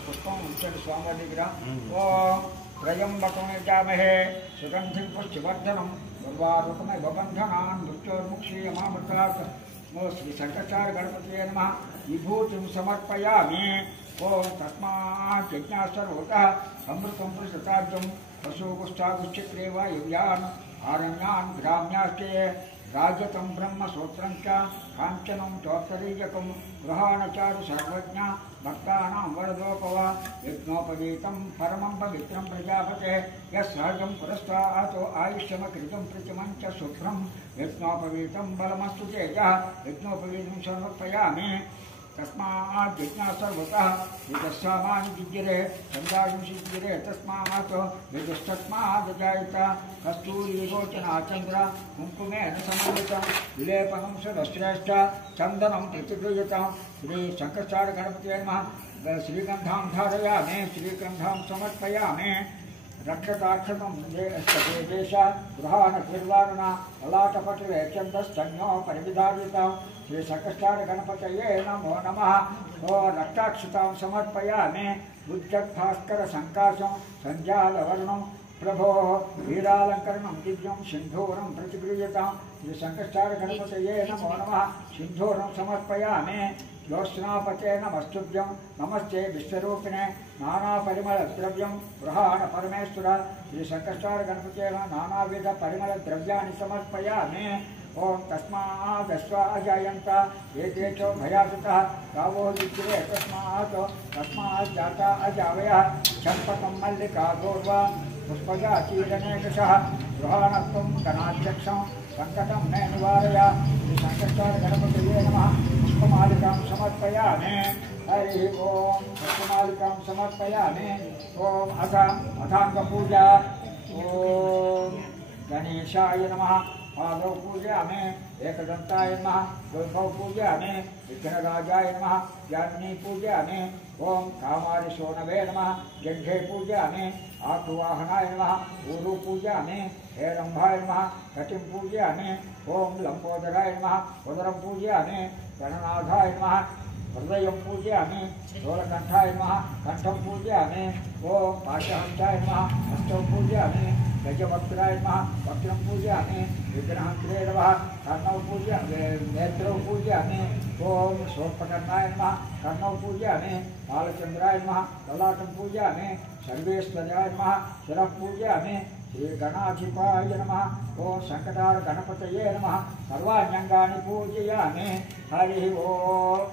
पुष्पं उच्चैः स्वामिविग्रहम् ओम त्र्यम्बकं यजामहे सुगन्धिं पुष्टिवर्धनं सर्वारुकमेव बन्धनान् मृत्योर्मुक्षीयमामृतात् नमो श्रीशंकराचार्यगणपतये नमः विभूतिं समर्पयामि ओम तस्मात् यज्ञासर्वतः अमृतं प्रसतार्जं पशुगुष्ठागुश्चक्रेव युव्यान् आरण्यान् ग्राम्याश्चे राजतं ब्रह्मसूत्रं च काञ्चनं चोत्तरीयकं गृहाणचारु सर्वज्ञ भक्तानां वरदोपव यज्ञोपवीतं परमं पवित्रं प्रजापते यस्सहजं पुरस्तात् आयुष्यमकृतं प्रतिमं च शुभ्रं यज्ञोपवीतं बलमस्तु तेजः यज्ञोपवीतं समर्पयामि तस्मात् यज्ञासर्वतः यजस्सामानि विद्यते छन्दांसिद्यते तस्मात् यजस्तस्मादजायत कस्तूरीरोचना चन्द्र कुङ्कुमेन समन्वितं विलेपनं सदश्रेष्ठ चन्दनं प्रतिगृह्यतां श्रीशंकराचार्यगणपतये नमः श्रीगन्धां धारयामि श्रीगन्धां समर्पयामि रक्षताक्षतं देश गृहाणतिर्वारुण ललाटपटले चन्दस्तन्यो परिविधारितां श्रीशंकराचार्यगणपतये नमो नमः ओ रक्ताक्षतां समर्पयामि उज्जद्भास्करसङ्काशं सञ्जालवर्णं प्रभोः वीरालङ्करणं दिव्यं सिन्धूरं प्रतिगृह्यतां श्रीशंकराचार्यगणपतये नमो नमः सिन्धूरं समर्पयामि ज्योत्स्नापते नमस्तुभ्यं नमस्ते विश्वरूपिणे नानापरिमलद्रव्यं गृहाण परमेश्वर श्रीशंकराचार्यगणपतये नानाविधपरिमलद्रव्याणि समर्पयामि ओम तस्मादश्वाजायन्त एते च भयासुतः गावो युज्यते तस्मात् जाता अजावयः चम्पकं मल्लिका गोर्वा पुष्पजा चीरनेकषः गृहाणत्वं गणाध्यक्षं सङ्कटं न निवारय श्रीशंकराचार्यगणपतये नमः पुष्पमालिकां समर्पयामि हरि ओम पुष्पमालिकां समर्पयामि ओम अथाङ्गपूजा ओम गणेशाय नमः पादौ पूजयामि एकदन्ताय नमः द्वौ पूजयामि विघ्नराजाय नमः ज्ञानी पूजयामि ओम कामारिशोनवे नमः जङ्घे पूजयामि आकुवाहनाय नमः ऊरु पूजयामि हेरम्भाय नमः कटिं पूजयामि ओम लम्बोदराय नमः उदरं पूजयामि गणनाथाय नमः हृदयं पूजयामि शूलकण्ठाय नमः कण्ठं पूजयामि ओम पाशहस्ताय नमः हस्तौ पूजयामि गजवक्त्राय नमः वक्त्रं पूजयामि विघ्नहन्त्रे नमः कर्णौ पूजयामि नेत्रौ पूजयामि ओम सोत्पकर्णाय नमः कर्णौ पूजयामि बालचन्द्राय नमः ललाटं पूजयामि सर्वेश्वराय नमः शिरः पूजयामि श्रीगणाधिपाय नमः ओम शंकराचार्यगणपतये नमः सर्वाण्यङ्गानि पूजयामि हरि ओम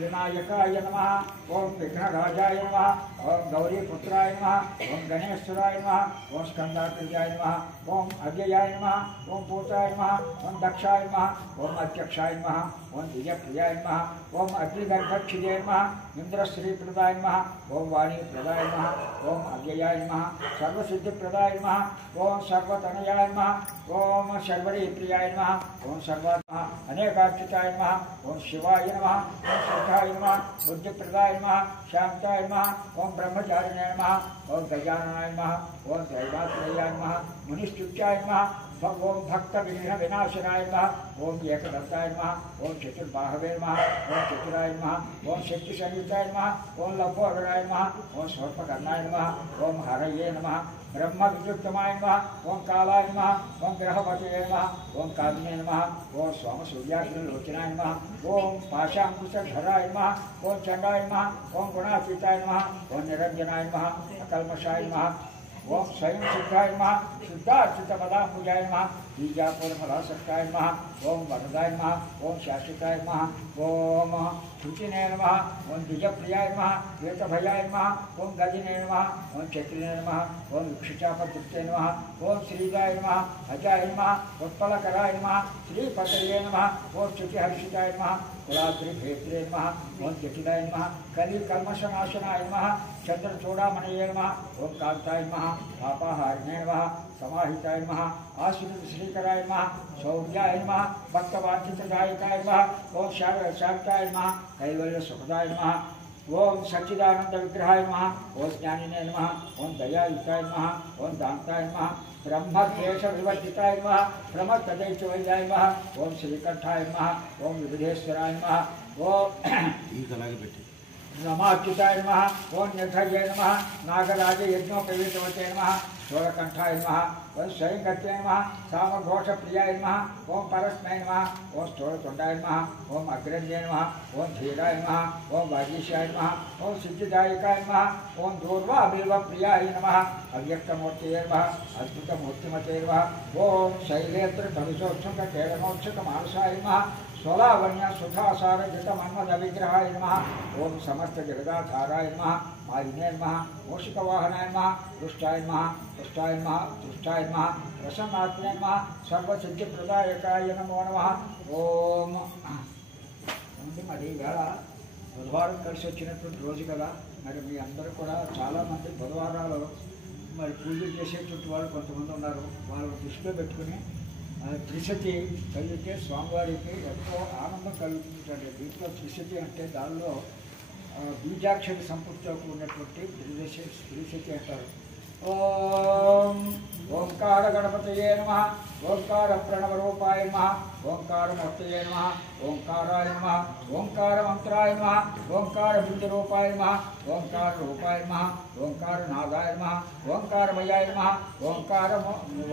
विनायकाय नमः ओम विघ्नराजाय नमः ओम गौरीपुत्राय नमः ओम गणेश्वराय नमः ओम स्कन्दात्मजाय नमः ओम अव्ययाय नमः ओम पूताय नमः ओम दक्षाय नमः ओम अध्यक्षाय नमः ओम दिव्यप्रियाय नमः ओम अग्निगर्भक्षिदे नमः इन्द्रश्रीप्रदाय नमः ओम वाणीप्रदाय नमः ओम अव्ययाय नमः सर्वसिद्धिप्रदाय नमः ओम सर्वतनयाय नमः ओम शर्वरीप्रियाय नमः ओम सर्वात्मा अनेकाच्युताय नमः ओम शिवाय नमः ओम सुखाय नमः बुद्धिप्रदाय नमः शान्ताय नमः ओम ब्रह्मचारिणे नमः ओम गजाननाय नमः ओम दैवात्रयाय नमः मुनिस्तुत्याय नमः ओम भक्त विघ्न विनाशनाय नमः ओम एकदत्ताय नमः ओम चतुर्बाहवे नमः ओम चतुराय नमः ओम शक्तिसंयुताय नमः ओम लंबोदराय नमः ओम सर्पकर्णाय नमः ओम हरये नमः ब्रह्म विद्युत्तमाय नमः ओम कालाय नमः ओम ग्रहपतये नमः ओम कामिने नमः ओम सोमसूर्याग्निलोचनाय नमः ओम पाशांकुशधराय नमः ओम चंडाय नमः ओम गुणातीताय नमः ओम निरंजनाय नमः अकल्मषाय नमः ओम स्वयं सिद्धाय नमः शुद्धाच्युतपदाम्बुजाय नमः बीजापूर्णफलासक्ताय नमः ओम वरदाय नमः ओम शाश्वताय नमः ओम शुचिने नमः ओम द्विजप्रियाय नमः वेतभयाय नमः ओम गजिने नमः ओम चक्रिणे नमः ओम वृक्षचापतृप्ते नमः ओम श्रीदाय नमः अजाय नमः उत्पलकराय नमः श्रीपतये नमः ओम शुचिहर्षिताय नमः कुलाद्रिभेत्रे नमः ओम जटिलाय नमः कलिकल्मषनाशनाय नमः चंद्रचूड़ामणये नमः ओम कांताय नमः पापाहारिणे नमः समाहिताय नमः आश्रितश्रीकराय नमः शौर्याय नमः भक्तवांछितदायकाय नमः ओम शांताय नमः कैवल्यसुखदाय नमः ओम सच्चिदानंद विग्रहाय नमः ओम ज्ञानिने नमः ओम दयायुताय नमः ओम दान्ताय नमः ब्रह्मद्वेष विवर्जिताय नमः प्रमत्तदैत्यवैद्याय नमः ओम श्रीकंठाय नमः ओम विबुधेश्वराय नमः ओम नमाच्युताय नमः ओम निर्धये नमः नागराज यज्ञोपवीतवते नमः शूलकंठाय नमः ओम स्वयंकर्ते नमः सामघोषप्रियाय नमः ओम परस्मै नमः ओम स्थूलतुंडाय नमः ओम अग्रण्ये नमः ओम धीराय नमः ओम वागीशाय नमः ओम सिद्धिदायकाय नमः ओम दूर्वाबिल्वप्रियाय नमः अव्यक्तमूर्तये नमः अद्भुतमूर्तिमते नमः ओम शैलेन्द्र भविषोक्षुककेलमोक्षकमानसाय नमः स्वलावण्य सुधासार जटमन्मद विग्रहाय नमः ओम समस्त जगदाधाराय नमः मालिने नमः मूषिकवाहनाय नमः दुष्टाय नमः पुष्टाय नमः तुष्टाय नमः प्रसन्नात्मने नमः सर्वसिद्धिप्रदायकाय नमो नमः ओम మరి వేళ బుధవారం కలిసి వచ్చినటువంటి రోజు కదా మరి మీ అందరూ కూడా చాలామంది బుధవారాలు మరి పూజలు చేసేటువంటి వాళ్ళు కొంతమంది ఉన్నారు వాళ్ళని దృష్టిలో పెట్టుకుని త్రిశతి కలిగితే స్వామివారికి ఎంతో ఆనందం కలుగుతుందండి దీంట్లో త్రిశతి అంటే దానిలో బీజాక్షరి సంపృక్తితో కూడినటువంటి త్రిశతి అంటారు ఓం ఓంకార గణపతయే నమః ఓంకార ప్రణవరూపాయ నమః ఓంకార మూర్తయే నమః ఓంకారాయ నమః ఓంకార మంత్రాయ నమః ఓంకార బిందురూపాయ నమః ఓంకార రూపాయ నమః ఓంకార నాదాయ నమః ఓంకారమయాయ నమః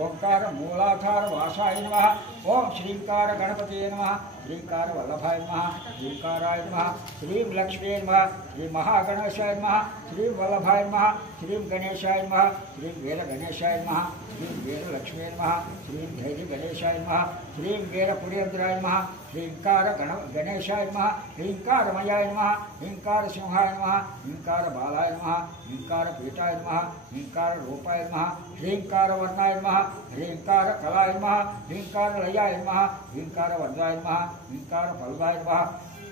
ఓంకార మూలాధార వాసాయ నమః ఓం శ్రీంకార గణపతయే నమః శ్రీంకార వల్లభాయ నమః శ్రీంకారాయ నమః శ్రీం లక్ష్మీ నమః శ్రీ మహాగణేశాయ నమః శ్రీం వల్లభాయ నమః శ్రీం గణేశాయ నమః श्रीं वीर गणेशाय नमः श्रीं वीर लक्ष्मी नमः श्रीं धैर्य गणेशाय नमः श्रीं वीर पुरेन्द्राय नमः ह्रींकार गणेशाय नमः ह्रींकारमयाय नमः ह्रींकार सिंहाय नमः ह्रींकार बालाय नमः ह्रींकार पीठाय नमः ह्रींकार रूपाय नमः ह्रींकार वर्णाय नमः ह्रींकार कलाय नमः ह्रींकार लयाय नमः ह्रींकार वरदाय नमः ह्रींकार फलदाय नमः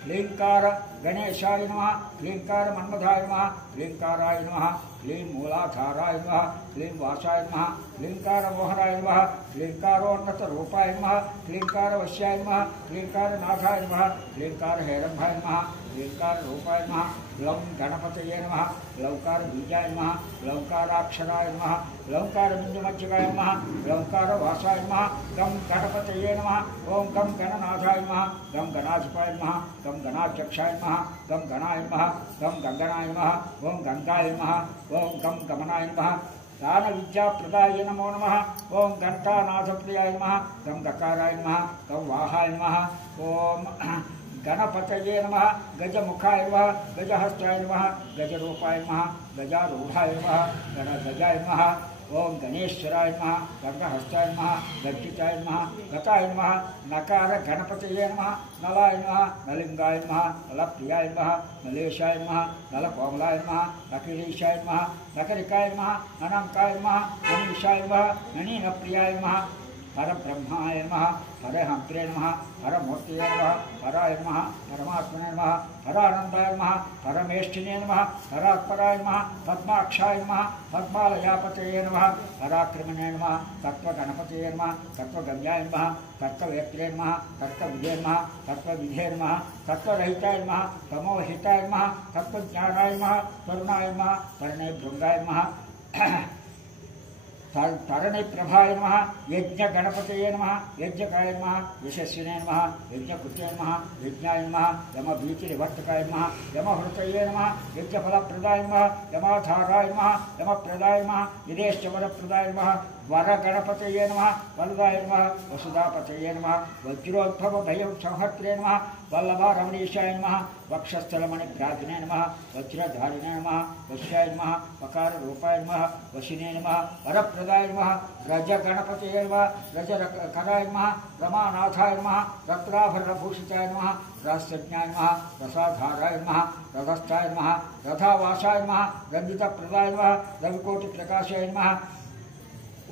ह्रींकार गणेशाय नमः ह्रींकार मन्मथाय नमः ह्रींकाराय नमः ह्रीं मूलाधाराय नमः ह्रीं वासाय नमः ह्रींकार मोहनाय नमः ह्रींकारोन्नत रूपाय नमः ह्रींकार वश्याय नमः ह्रींकार नाथाय नमः ह्रींकार हैरंभाय नमः ह्रींकार रूपाय नमः लौं गणपतये नमः लौकार बीजाय नमः लौकाराक्षराय नमः लौकार बिंदुमध्यकाय नमः लौकार वासाय नमः गं गणपतये नमः ओं गं गणनाथाय नमः गं गणाधिपाय नमः गं गणाध्यक्षाय नमः गं गणाय नमः गं गंगनाय नमः ओं गंगाय नमः ओं गं गमनाय नमः दान विद्याप्रदाय नमो नमः ओं घंटानाथप्रियाय नमः गं गकाराय नमः गं वाहाय नमः ओं गणपतये नमः गजमुखाय नमः गजहस्ताय नमः गजरूपाय नमः गजारूढ़ाय नमः गणगजाय नमः ओं गणेश्वराय नमः गंगहस्ताय नमः गज्जिताय नमः गताय नमः नकार गणपतये नमः नलाय नमः नलिंगाय नमः नलप्रियाय नमः नलेशाय नमः नलकोमलाय नमः नकिरीशाय नमः नकरिकाय नमः ननंकाय नमः ननीशाय नमः ननीनप्रियाय नमः परब्रह्माय नमः हरहंत्रे नमः हरमूर्तये नमः हराय नमः परमात्मने नमः हरानंदाय नमः परमेष्ठिने नमः हरात्पराय नमः पद्माक्षाय नमः पद्मालयापतये नमः हराक्रमणे नमः तत्त्वगणपतये नमः तत्त्वगम्याय नमः तत्त्ववेत्रे नमः तत्त्वविदे नमः तत्त्वविधे नमः तत्त्वरहिताय नमः तमोहिताय नमः तत्त्वज्ञानाय नमः तरुणाय नमः तरणैभृङ्गाय नमः तरणि प्रभाय नमः यज्ञ गणपतये नमः यज्ञकाय नमः यशस्विने नमः यज्ञकृत्ये नमः यज्ञाय नमः यमभीतिनिवर्तकाय नमः यमहृतये नमः यज्ञफलप्रदाय नमः यमाधाराय नमः यमप्रदाय नमः विदेशवरप्रदाय नमः वरगणपतये नमः वरदाय नमः वसुधापतये नमः वज्रोद्भव भयं संहर्त्रे नमः वल्लभारमणीशाय नमः वक्षस्थलमणिभ्राजिने नमः वज्रधारिणे नमः वश्याय नमः वकाररूपाय नमः वशिने नमः वरप्रदाय नमः रजगणपतये नमः रजकराय नमः रमानाथाय नमः रत्नाभरणभूषिताय नमः रसज्ञाय नमः रसाधाराय नमः रथस्थाय नमः रथावासाय नमः रंजितप्रदाय नमः रविकोटिप्रकाशाय नमः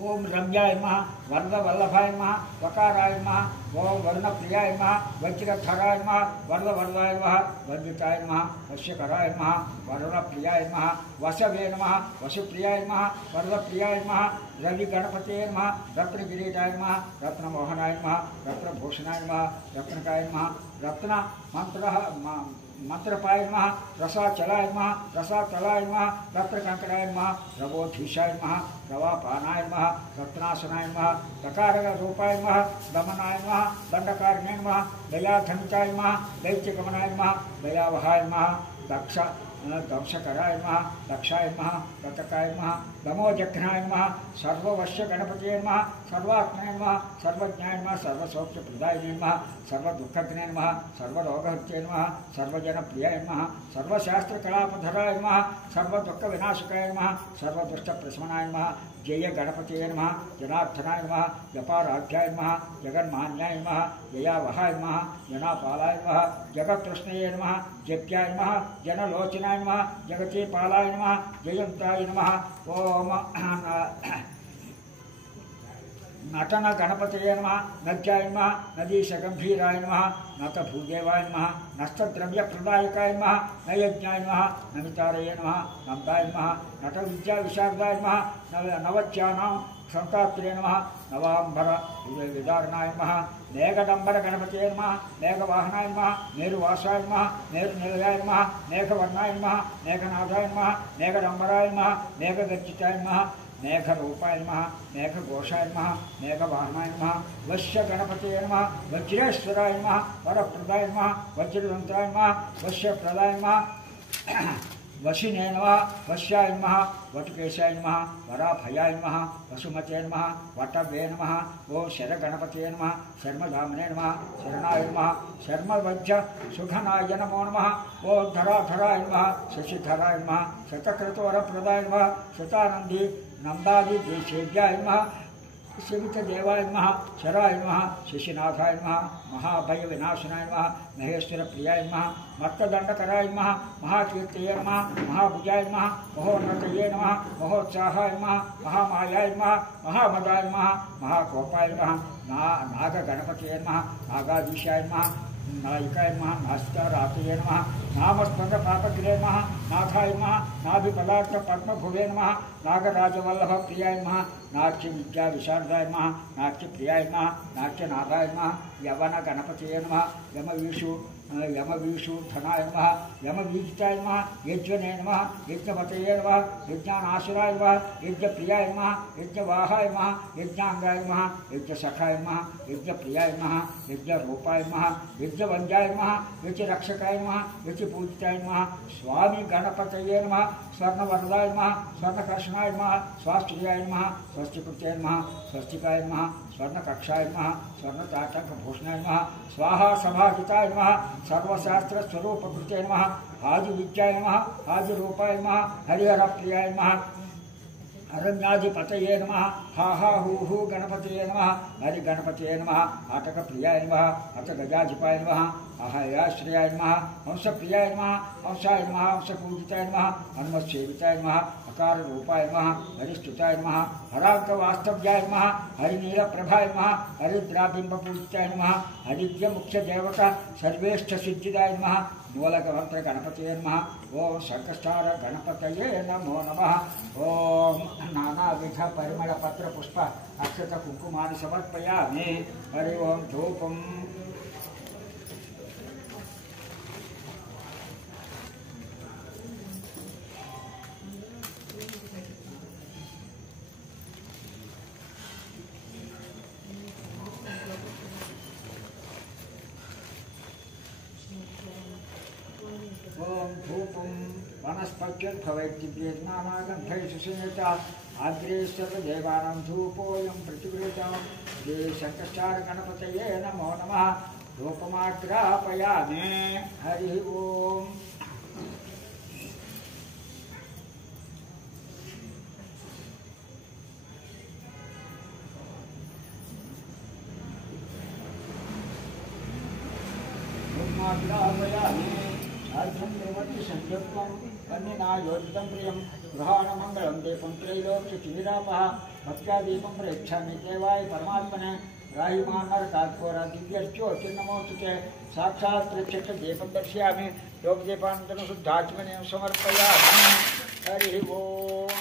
ओम रम्याय नमः वरदवल्लभाय नमः वकाराय नमः ओम वर्णप्रियाय नमः वज्रधराय नमः वरदवरदाय नमः वंदिताय नमः वश्यकराय नमः वरुणप्रियाय नमः वसवे नमः वसुप्रियाय नमः वरदप्रियाय नमः रविगणपतये नमः रत्नगिरीटाय नमः रत्नमोहनाय नमः रत्नभूषणाय नमः रत्नकाय नमः रत्न मंत्रपाय नमः रसाचलाय नमः रसातलाय नमः रत्नकंकणाय नमः रवोधीशाय नमः रवापानाय नमः रत्नासनाय नमः दकाररूपाय नमः दमनाय नमः दंडकारिणे नमः दयाधनिकाय नमः दैत्यगमनाय नमः दयावहाय नमः दंशकराय नमः दक्षाय नमः रतकाय नमः दमोजघ्नाय नमः सर्ववश्य गणपतये नमः सर्वात्मने नमः सर्वज्ञाय नमः सर्वसौख्यप्रदायिने नमः सर्वदुःखघ्ने नमः सर्वरोगहत्ये नमः सर्वजनप्रियाय नमः सर्वशास्त्रकलापधराय नमः सर्वदुःखविनाशकाय नमः सर्वदुष्टप्रशमनाय नमः जय गणपतये नमः जनार्दनाय नमः जपाराध्याय नमः जगन्मान्याय नमः जयावहाय नमः जनापालाय नमः जगत्कृष्णये नमः जप्याय नमः जनलोचनाय नमः जगतीपालाय नमः जयन्ताय नमः ओम नटन गणपतये नमः नद्याय नमः नदीशगंभीराय नमः नतभूदेवाय नमः नष्टद्रव्यप्रदायकाय नमः नयज्ञाय नमः नमितारये नमः नन्दाय नमः नटविद्याविशारदाय नमः नवज्ञानां संतात्रे नमः नवांबर विदारणाय नमः मेघडंबर गणपतये नमः मेघवाहनाय नमः मेरुवासाय नमः मेरुनिलयाय नमः मेघवर्णाय नमः मेघनाथाय नमः मेघडंबराय नमः मेघगर्जिताय नमः मेघरूपाय नमः मेघघोषाय नमः मेघवाहनाय नमः वश्य गणपतये नमः वज्रेश्वराय नमः वरप्रदाय नमः वज्रदंत्राय नमः वश्यप्रदाय नमः वशिने नमः वश्याय नमः वटकेशाय नमः वराभयाय नमः वसुमते नमः वटवे नमः ओम शरगणपतये नमः शर्मधामने नमः शरणाय नमः शर्मवज्र सुखनाय नमो नमः ओम धराधराय नमः शशिधराय नमः शतक्रतुवरप्रदाय नमः शतानंदी नंदादि देशेभ्याय नमः शिवितदेवाय नमः शराय नमः शशिनाथाय नमः महाभयविनाशनाय नमः महेश्वरप्रियाय नमः मत्तदंडकराय नमः महाकीर्तये नमः महाभुजाय नमः महोन्नतये नमः महोत्साहाय नमः महामायाय नमः महामदाय नमः महाकोपाय नमः नागगणपतये नमः नागाधीशाय नमः नायिकाय नमः नास्तारातये नमः नामस्पंदपापग्रे नमः नाथाय नमः नाभिपदार्थ पद्मभुवे नमः नागराजवल्लभप्रियाय नमः नाट्यविद्याविशारदाय नमः नाट्यप्रियाय नमः नाट्यनाथाय नमः यवन गणपतये नमः यमवीषूधनाय नमः यमवीजिताय नमः यज्वने नमः यज्ञपतये नमः यज्ञानाशुराय नमः यज्ञप्रियाय नमः यज्ञवाहाय नमः यज्ञांगाय नमः यज्ञसखाय नमः यज्ञप्रियाय नमः यज्ञरूपाय नमः यज्ञवंद्याय नमः यज्ञरक्षकाय नमः यज्ञपूजिताय नमः स्वामी गणपतये नमः स्वर्णवरदाय नमः स्वर्णकर्षणाय नमः स्वास्त्रियाय नमः स्वस्तिकृत्याय नमः स्वस्तिकाय नमः स्वर्णकक्षाय नमः स्वर्णताटकभूषणाय नमः स्वाहा सभाहिताय नमः सर्वशास्त्रस्वरूपकृत्याय नमः आदिविद्याय नमः आदिरूपाय नमः हरिहरप्रियाय नमः अरण्याधिपतये नमः हा हा हू हू गणपतये नमः हरिगणपतये नमः आटकप्रियाय नमः अटगजाधिपाय नमः अहयाश्रयाय नमः हंसप्रियाय नमः हंसाय नमः हंसपूजिताय नमः हनुमत्सेविताय नमः अकार रूपाय नमः हरिस्तुताय नमः हरांकवास्तव्याय नमः हरिनीलप्रभाय नमः हरिद्राबिंबपूजिताय नमः हरिद्य मुख्य देवता सर्वेष्ठ सिद्धिदाय नमः मूलकमंत्र गणपतये नमः ओम शंखस्तार गणपतये नमो नमः ओम नानाविध परिमल पत्र पुष्प अक्षत कुंकुमानि समर्पयामि हरि ओम धूपम् ओम धूपं वनस्पत्युद्भवैर्दिव्येनानागन्धैः सुसेविता आग्रे सर्वदेवानां धूपोऽयं प्रतिगृहीतः श्री शङ्करचार्य गणपतये नमो नमः धूपमाग्रापयामि हरि ओम। धूपमाग्रापयामि अर्घ्यं देवति संयुक्तं कन्यना योजितं प्रियं गृहाणमङ्गलं दीपं त्रैलोक्यचिरापः भक्त्या दीपं प्रेक्षामि देवाय परमात्मने राहिमानरकात्कोरा दिव्यज्योतिर्नमोस्तुते साक्षात् प्रत्यक्ष दीपं दर्शयामि योगदीपान्तरं शुद्धाचमनीं समर्पयामि हरि ओम।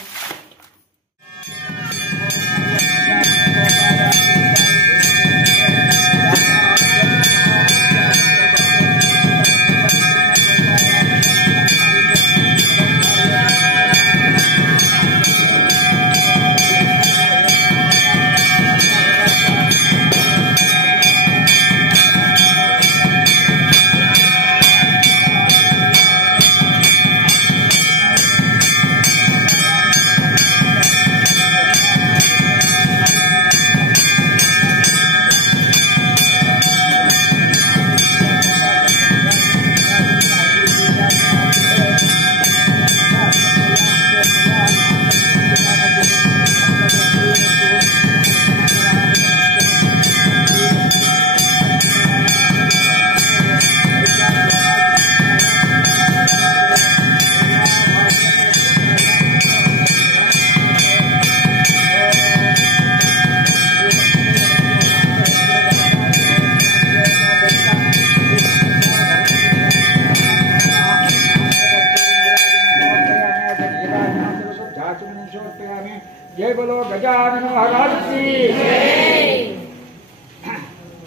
जय बोलो गजानन महाराज की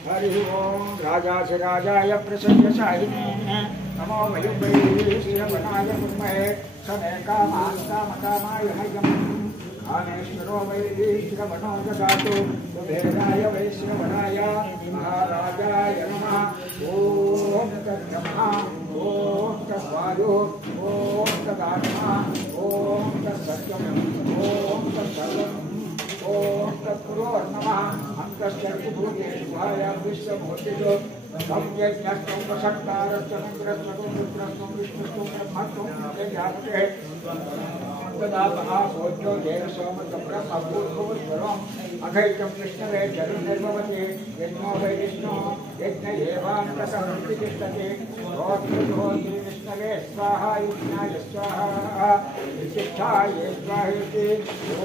हरि ओम। राजाधिराजाय प्रसन्नशालिने नमो मयुग्मये श्रीरमणाय कुर्महे समे कामान् कामकामाय मह्यम् कामेश्वरो वै श्रीरमणो ददातु कुबेराय वै श्रीरमणाय महाराजाय नमः। ओम तद्ब्रह्मा ओम तद्वायुः ओम तदात्मा ओम तत्सत्यम् ओम तत्सर्वम् ओम तत्पुरोर्नमः। अंतश्चर्तुभूतेषु गुहायां विश्वभूतेषु सम्यज्ञस्त्वं प्रसक्तारस्त्वं इन्द्रस्त्वं रुद्रस्त्वं विष्णुस्त्वं ब्रह्मस्त्वं तेजापते तदा महाभोज्यो देवसोमब्रह्मभूर्भुवस्वरम् अघैतं विष्णवे जलनिर्भवते यज्ञो वै विष्णो यज्ञ एवान्तकप्रतिष्ठते होत्रि विष्णवे स्वाहा यज्ञाय स्वाहा विशिष्टाय स्वाहेति।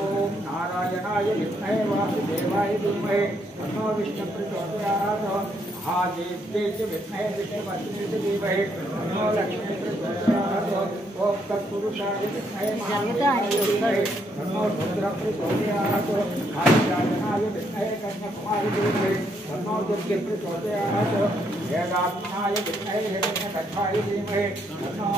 ओम नारायणाय विद्महे वासुदेवाय धीमहि तन्नो विष्णुः प्रचोदयात्। महादेव्यै च विद्महे विष्णुपत्नी च धीमहि तन्नो लक्ष्मीः प्रचोदयात्। ओम तत्पुरुषाय विद्महे महादेवाय धीमहि तन्नो रुद्रः प्रचोदयात्। आदित्यायनाय विद्महे कन्याकुमारी धीमहि तन्नो दुर्गे प्रचोदयात्। वेदात्मनाय विद्महे हिरण्यकठाय धीमहि तन्नो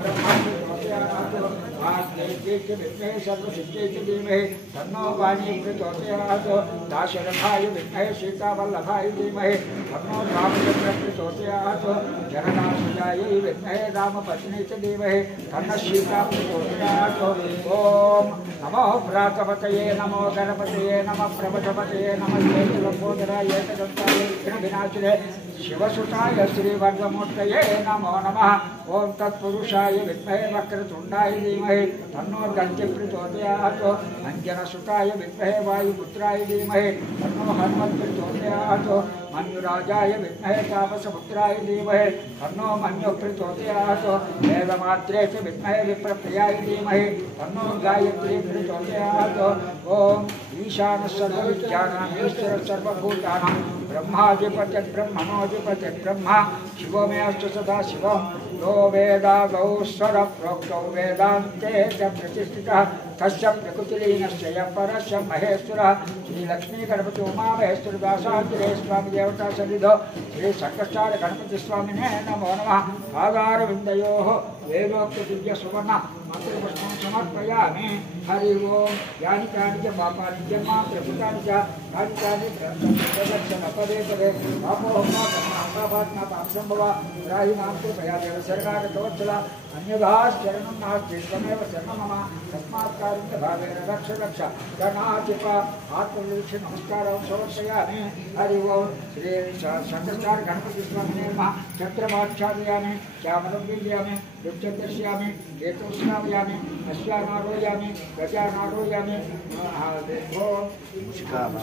ब्रह्मा प्रचोदयात्। वाग्देव्यै च विद्महे सर्वसिद्ध्यै च धीमहि तन्नो वाणी प्रचोदयात्। दाशरथाय विद्महे सीतावल्लभाय धीमहि तन्नो रामचन्द्रः प्रचोदयात्। जनकात्मजायै विद्महे रामपत्नी च धीमहि तन्नः सीता प्रचोदयात्। ओम नमो भ्रातपतये नमो गणपतये नमः प्रभटपतये नमः लंबोदराय एकदन्ताय विघ्नविनाशिने शिवसुताय श्रीवर्गमूर्तये नमो नमः। ओम तत्पुरुषाय विद्महे वक्रतुण्डाय धीमहि तन्नो दन्ति प्रचोदयात्। अंजनसुताय विद्महे वायुपुत्राय धीमहि तन्नो हनुमत् प्रचोदयात्। मन्युराजाय विद्महे तापसपुत्राय धीमहि तन्नो मन्युः प्रचोदयात्। वेदमात्रे च विद्महे विप्रप्रियाय धीमहि तन्नो गायत्री प्रचोदयात्। ओम ईशानः सर्वविद्यानाम् ईश्वरः सर्वभूतानां ब्रह्माधिपतिर्ब्रह्मणोऽधिपतिर्ब्रह्मा शिवो मे अस्तु सदा शिवः। यो वेदागौ स्वरप्रोक्तौ वेदान्ते च प्रतिष्ठितः तस्य प्रकृतिलीनस्य यः परस्य महेश्वरः। श्रीलक्ष्मीगणपति उमामहेश्वरदासाञ्जले स्वामी देवता सन्निधौ श्रीसङ्कष्टार गणपतिस्वामिने नमो नमः। पादारविन्दयोः वेदोक्तदिव्यसुवर्ण मन्त्रपुष्पं समर्पयामि हरि ओम। यानि कानि च पापानि जन्मा प्रभुतानि च कानि कानि पदे पदे पापोहमापात्मा राहि नाम को भयादेव सर्गागतोच्चला अन्यभाश्चरणं नास्ति त्वमेव शरणं मम तस्मात् कारुण्यभावेन रक्ष रक्ष गणाधिप आत्मवीक्ष नमस्कारं समर्पयामि। हरि ओं श्री शंकरचार्य गणपति स्वामिने नमः। छत्रमाच्छादयामि चामरं बीजयामि वृक्षं दर्शयामि केतुं स्नापयामि अश्वानारोहयामि गजानारोहयामि।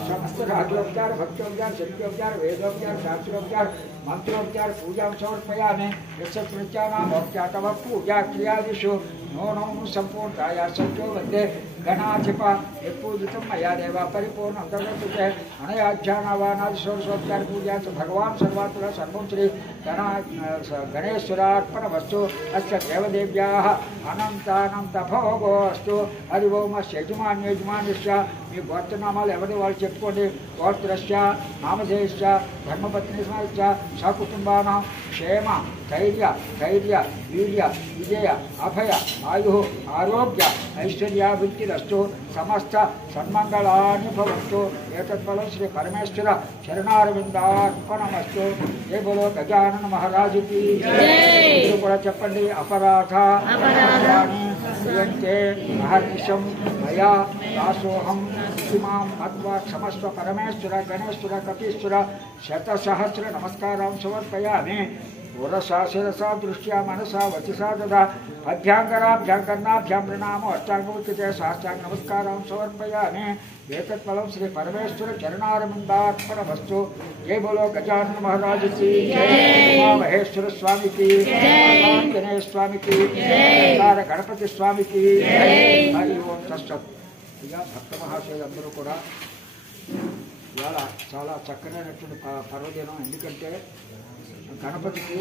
समस्त राजोपचार भक्तोपचार शक्योपचार वेदोपचार शास्त्रोपचार मंत्रोपचार पूजा समर्पयामि। यशस्मृत्यानामोपचार तव पूजा क्रियादिषु नो नो संपूर्णताया सत्यो वन्दे गणाधिप यत्पूजितं मया देव परिपूर्णं तदस्तुते अनयाध्यानावानादिषोडशोपचार पूजा च भगवान् सर्वात्मनः सर्वं श्री गणेश्वरार्पणमस्तु। अस्य देवदेव्याः अनन्तानन्त भोगोऽस्तु। हरि ओम्। अस्य यजमान्यस्य మీ గోత్రనామాలు ఎవరి వాళ్ళు చెప్పుకోండి. గోత్రస్య నామధేయస్య ధర్మపత్ని సమస్య సకుటుంబానాం క్షేమ ధైర్య ధైర్య వీర్య విజయ అభయ ఆయు ఆరోగ్య ఐశ్వర్యాభివృద్ధిరస్తు సమస్త సన్మంగళాని భవంతు. ఏతత్ఫలం శ్రీ పరమేశ్వర చరణారవిందార్పణమస్తు. ఏ బోలో గజానన మహారాజుకి మీరు కూడా చెప్పండి. అపరాధ క్రియంతే అహర్నిశం మయా దాసోహం ఇమాం మత్వా క్షమస్వ పరమేశ్వర గణేశ్వర కపీశ్వర శతసహస్ర నమస్కారం సమర్పయామి. పురసా శిరసా దృష్ట్యా మనసా వచసా తదా పద్భ్యాంకరాభ్యాం కర్ణాభ్యాం ప్రణామో అష్టాంగముచ్యతే సాష్టాంగ నమస్కారం సమర్పయామి. ఏతత్ఫలం శ్రీ పరమేశ్వర చరణారవిందార్పణమస్తు. జై బోలో గజానన మహారాజుకి మహేశ్వర స్వామికి ఆంజనేయ స్వామికి గణపతి స్వామికి. హరి ఓం తత్సత్. ఇక భక్త మహాశయులందరూ కూడా ఇవాళ చాలా చక్కనైనటువంటి పర్వదినం. ఎందుకంటే గణపతికి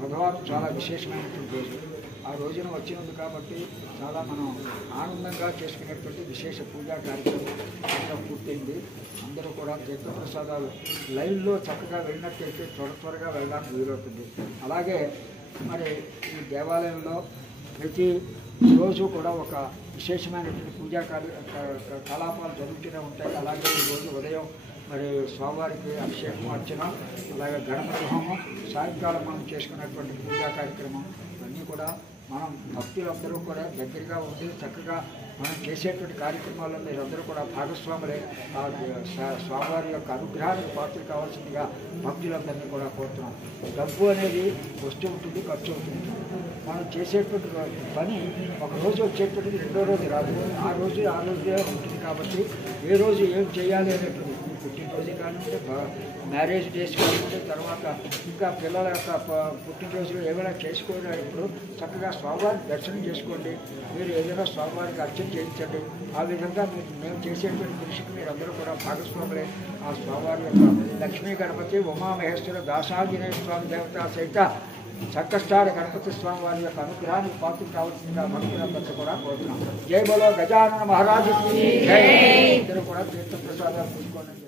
బుధవారం చాలా విశేషమైనటువంటి రోజు. ఆ రోజున వచ్చినది కాబట్టి చాలా మనం ఆనందంగా చేసుకునేటువంటి విశేష పూజా కార్యక్రమం పూర్తయింది. అందరూ కూడా తీర్థప్రసాదాలు లైన్లో చక్కగా వెళ్ళినట్టయితే త్వరగా వెళ్ళడానికి వీలవుతుంది. అలాగే మరి ఈ దేవాలయంలో ప్రతి రోజు కూడా ఒక విశేషమైనటువంటి పూజా కలాపాలు జరుగుతూనే ఉంటాయి. అలాగే ఈరోజు ఉదయం మరి స్వామివారికి అభిషేకం అర్చన, అలాగే గణపతి హోమం, సాయంకాలం మనం చేసుకున్నటువంటి పూజా కార్యక్రమం ఇవన్నీ కూడా మనం భక్తులందరూ కూడా దగ్గరగా ఉండి చక్కగా మనం చేసేటువంటి కార్యక్రమాల్లో మీరందరూ కూడా భాగస్వాములై ఆ స్వామివారి యొక్క అనుగ్రహానికి పాత్రలు కావాల్సిందిగా భక్తులందరినీ కూడా కోరుతున్నాం. డబ్బు అనేది వస్తూ ఉంటుంది, ఖర్చు అవుతుంది. మనం చేసేటువంటి పని ఒకరోజు వచ్చేటువంటిది రెండో రోజు రాదు. ఆ రోజు ఉంటుంది. కాబట్టి ఏ రోజు ఏం చేయాలి అనేటువంటి పుట్టినరోజు కానివ్వండి, మ్యారేజ్ డేస్ కానివ్వండి, తర్వాత ఇంకా పిల్లల యొక్క పుట్టినరోజులు ఏమైనా చేసుకోవడానికి చక్కగా స్వామివారికి దర్శనం చేసుకోండి. మీరు ఏదైనా స్వామివారికి అర్చన చేయించండి. ఆ విధంగా మేము చేసేటువంటి కృషికి మీరందరూ కూడా భాగస్వాములే. ఆ స్వామివారి యొక్క లక్ష్మీ గణపతి ఉమామహేశ్వర దాసాంజనేయ స్వామి దేవత సహిత చక్కస్టార గణపతి స్వామి వారి యొక్క అనుగ్రహానికి పాత్రలు కావాల్సిందిగా భక్తులందరినీ కూడా కోరుతున్నాం. జై బోలో గజానన మహారాజుకి జై. ఇద్దరు కూడా తీర్థప్రసాదాలు తీసుకోండి.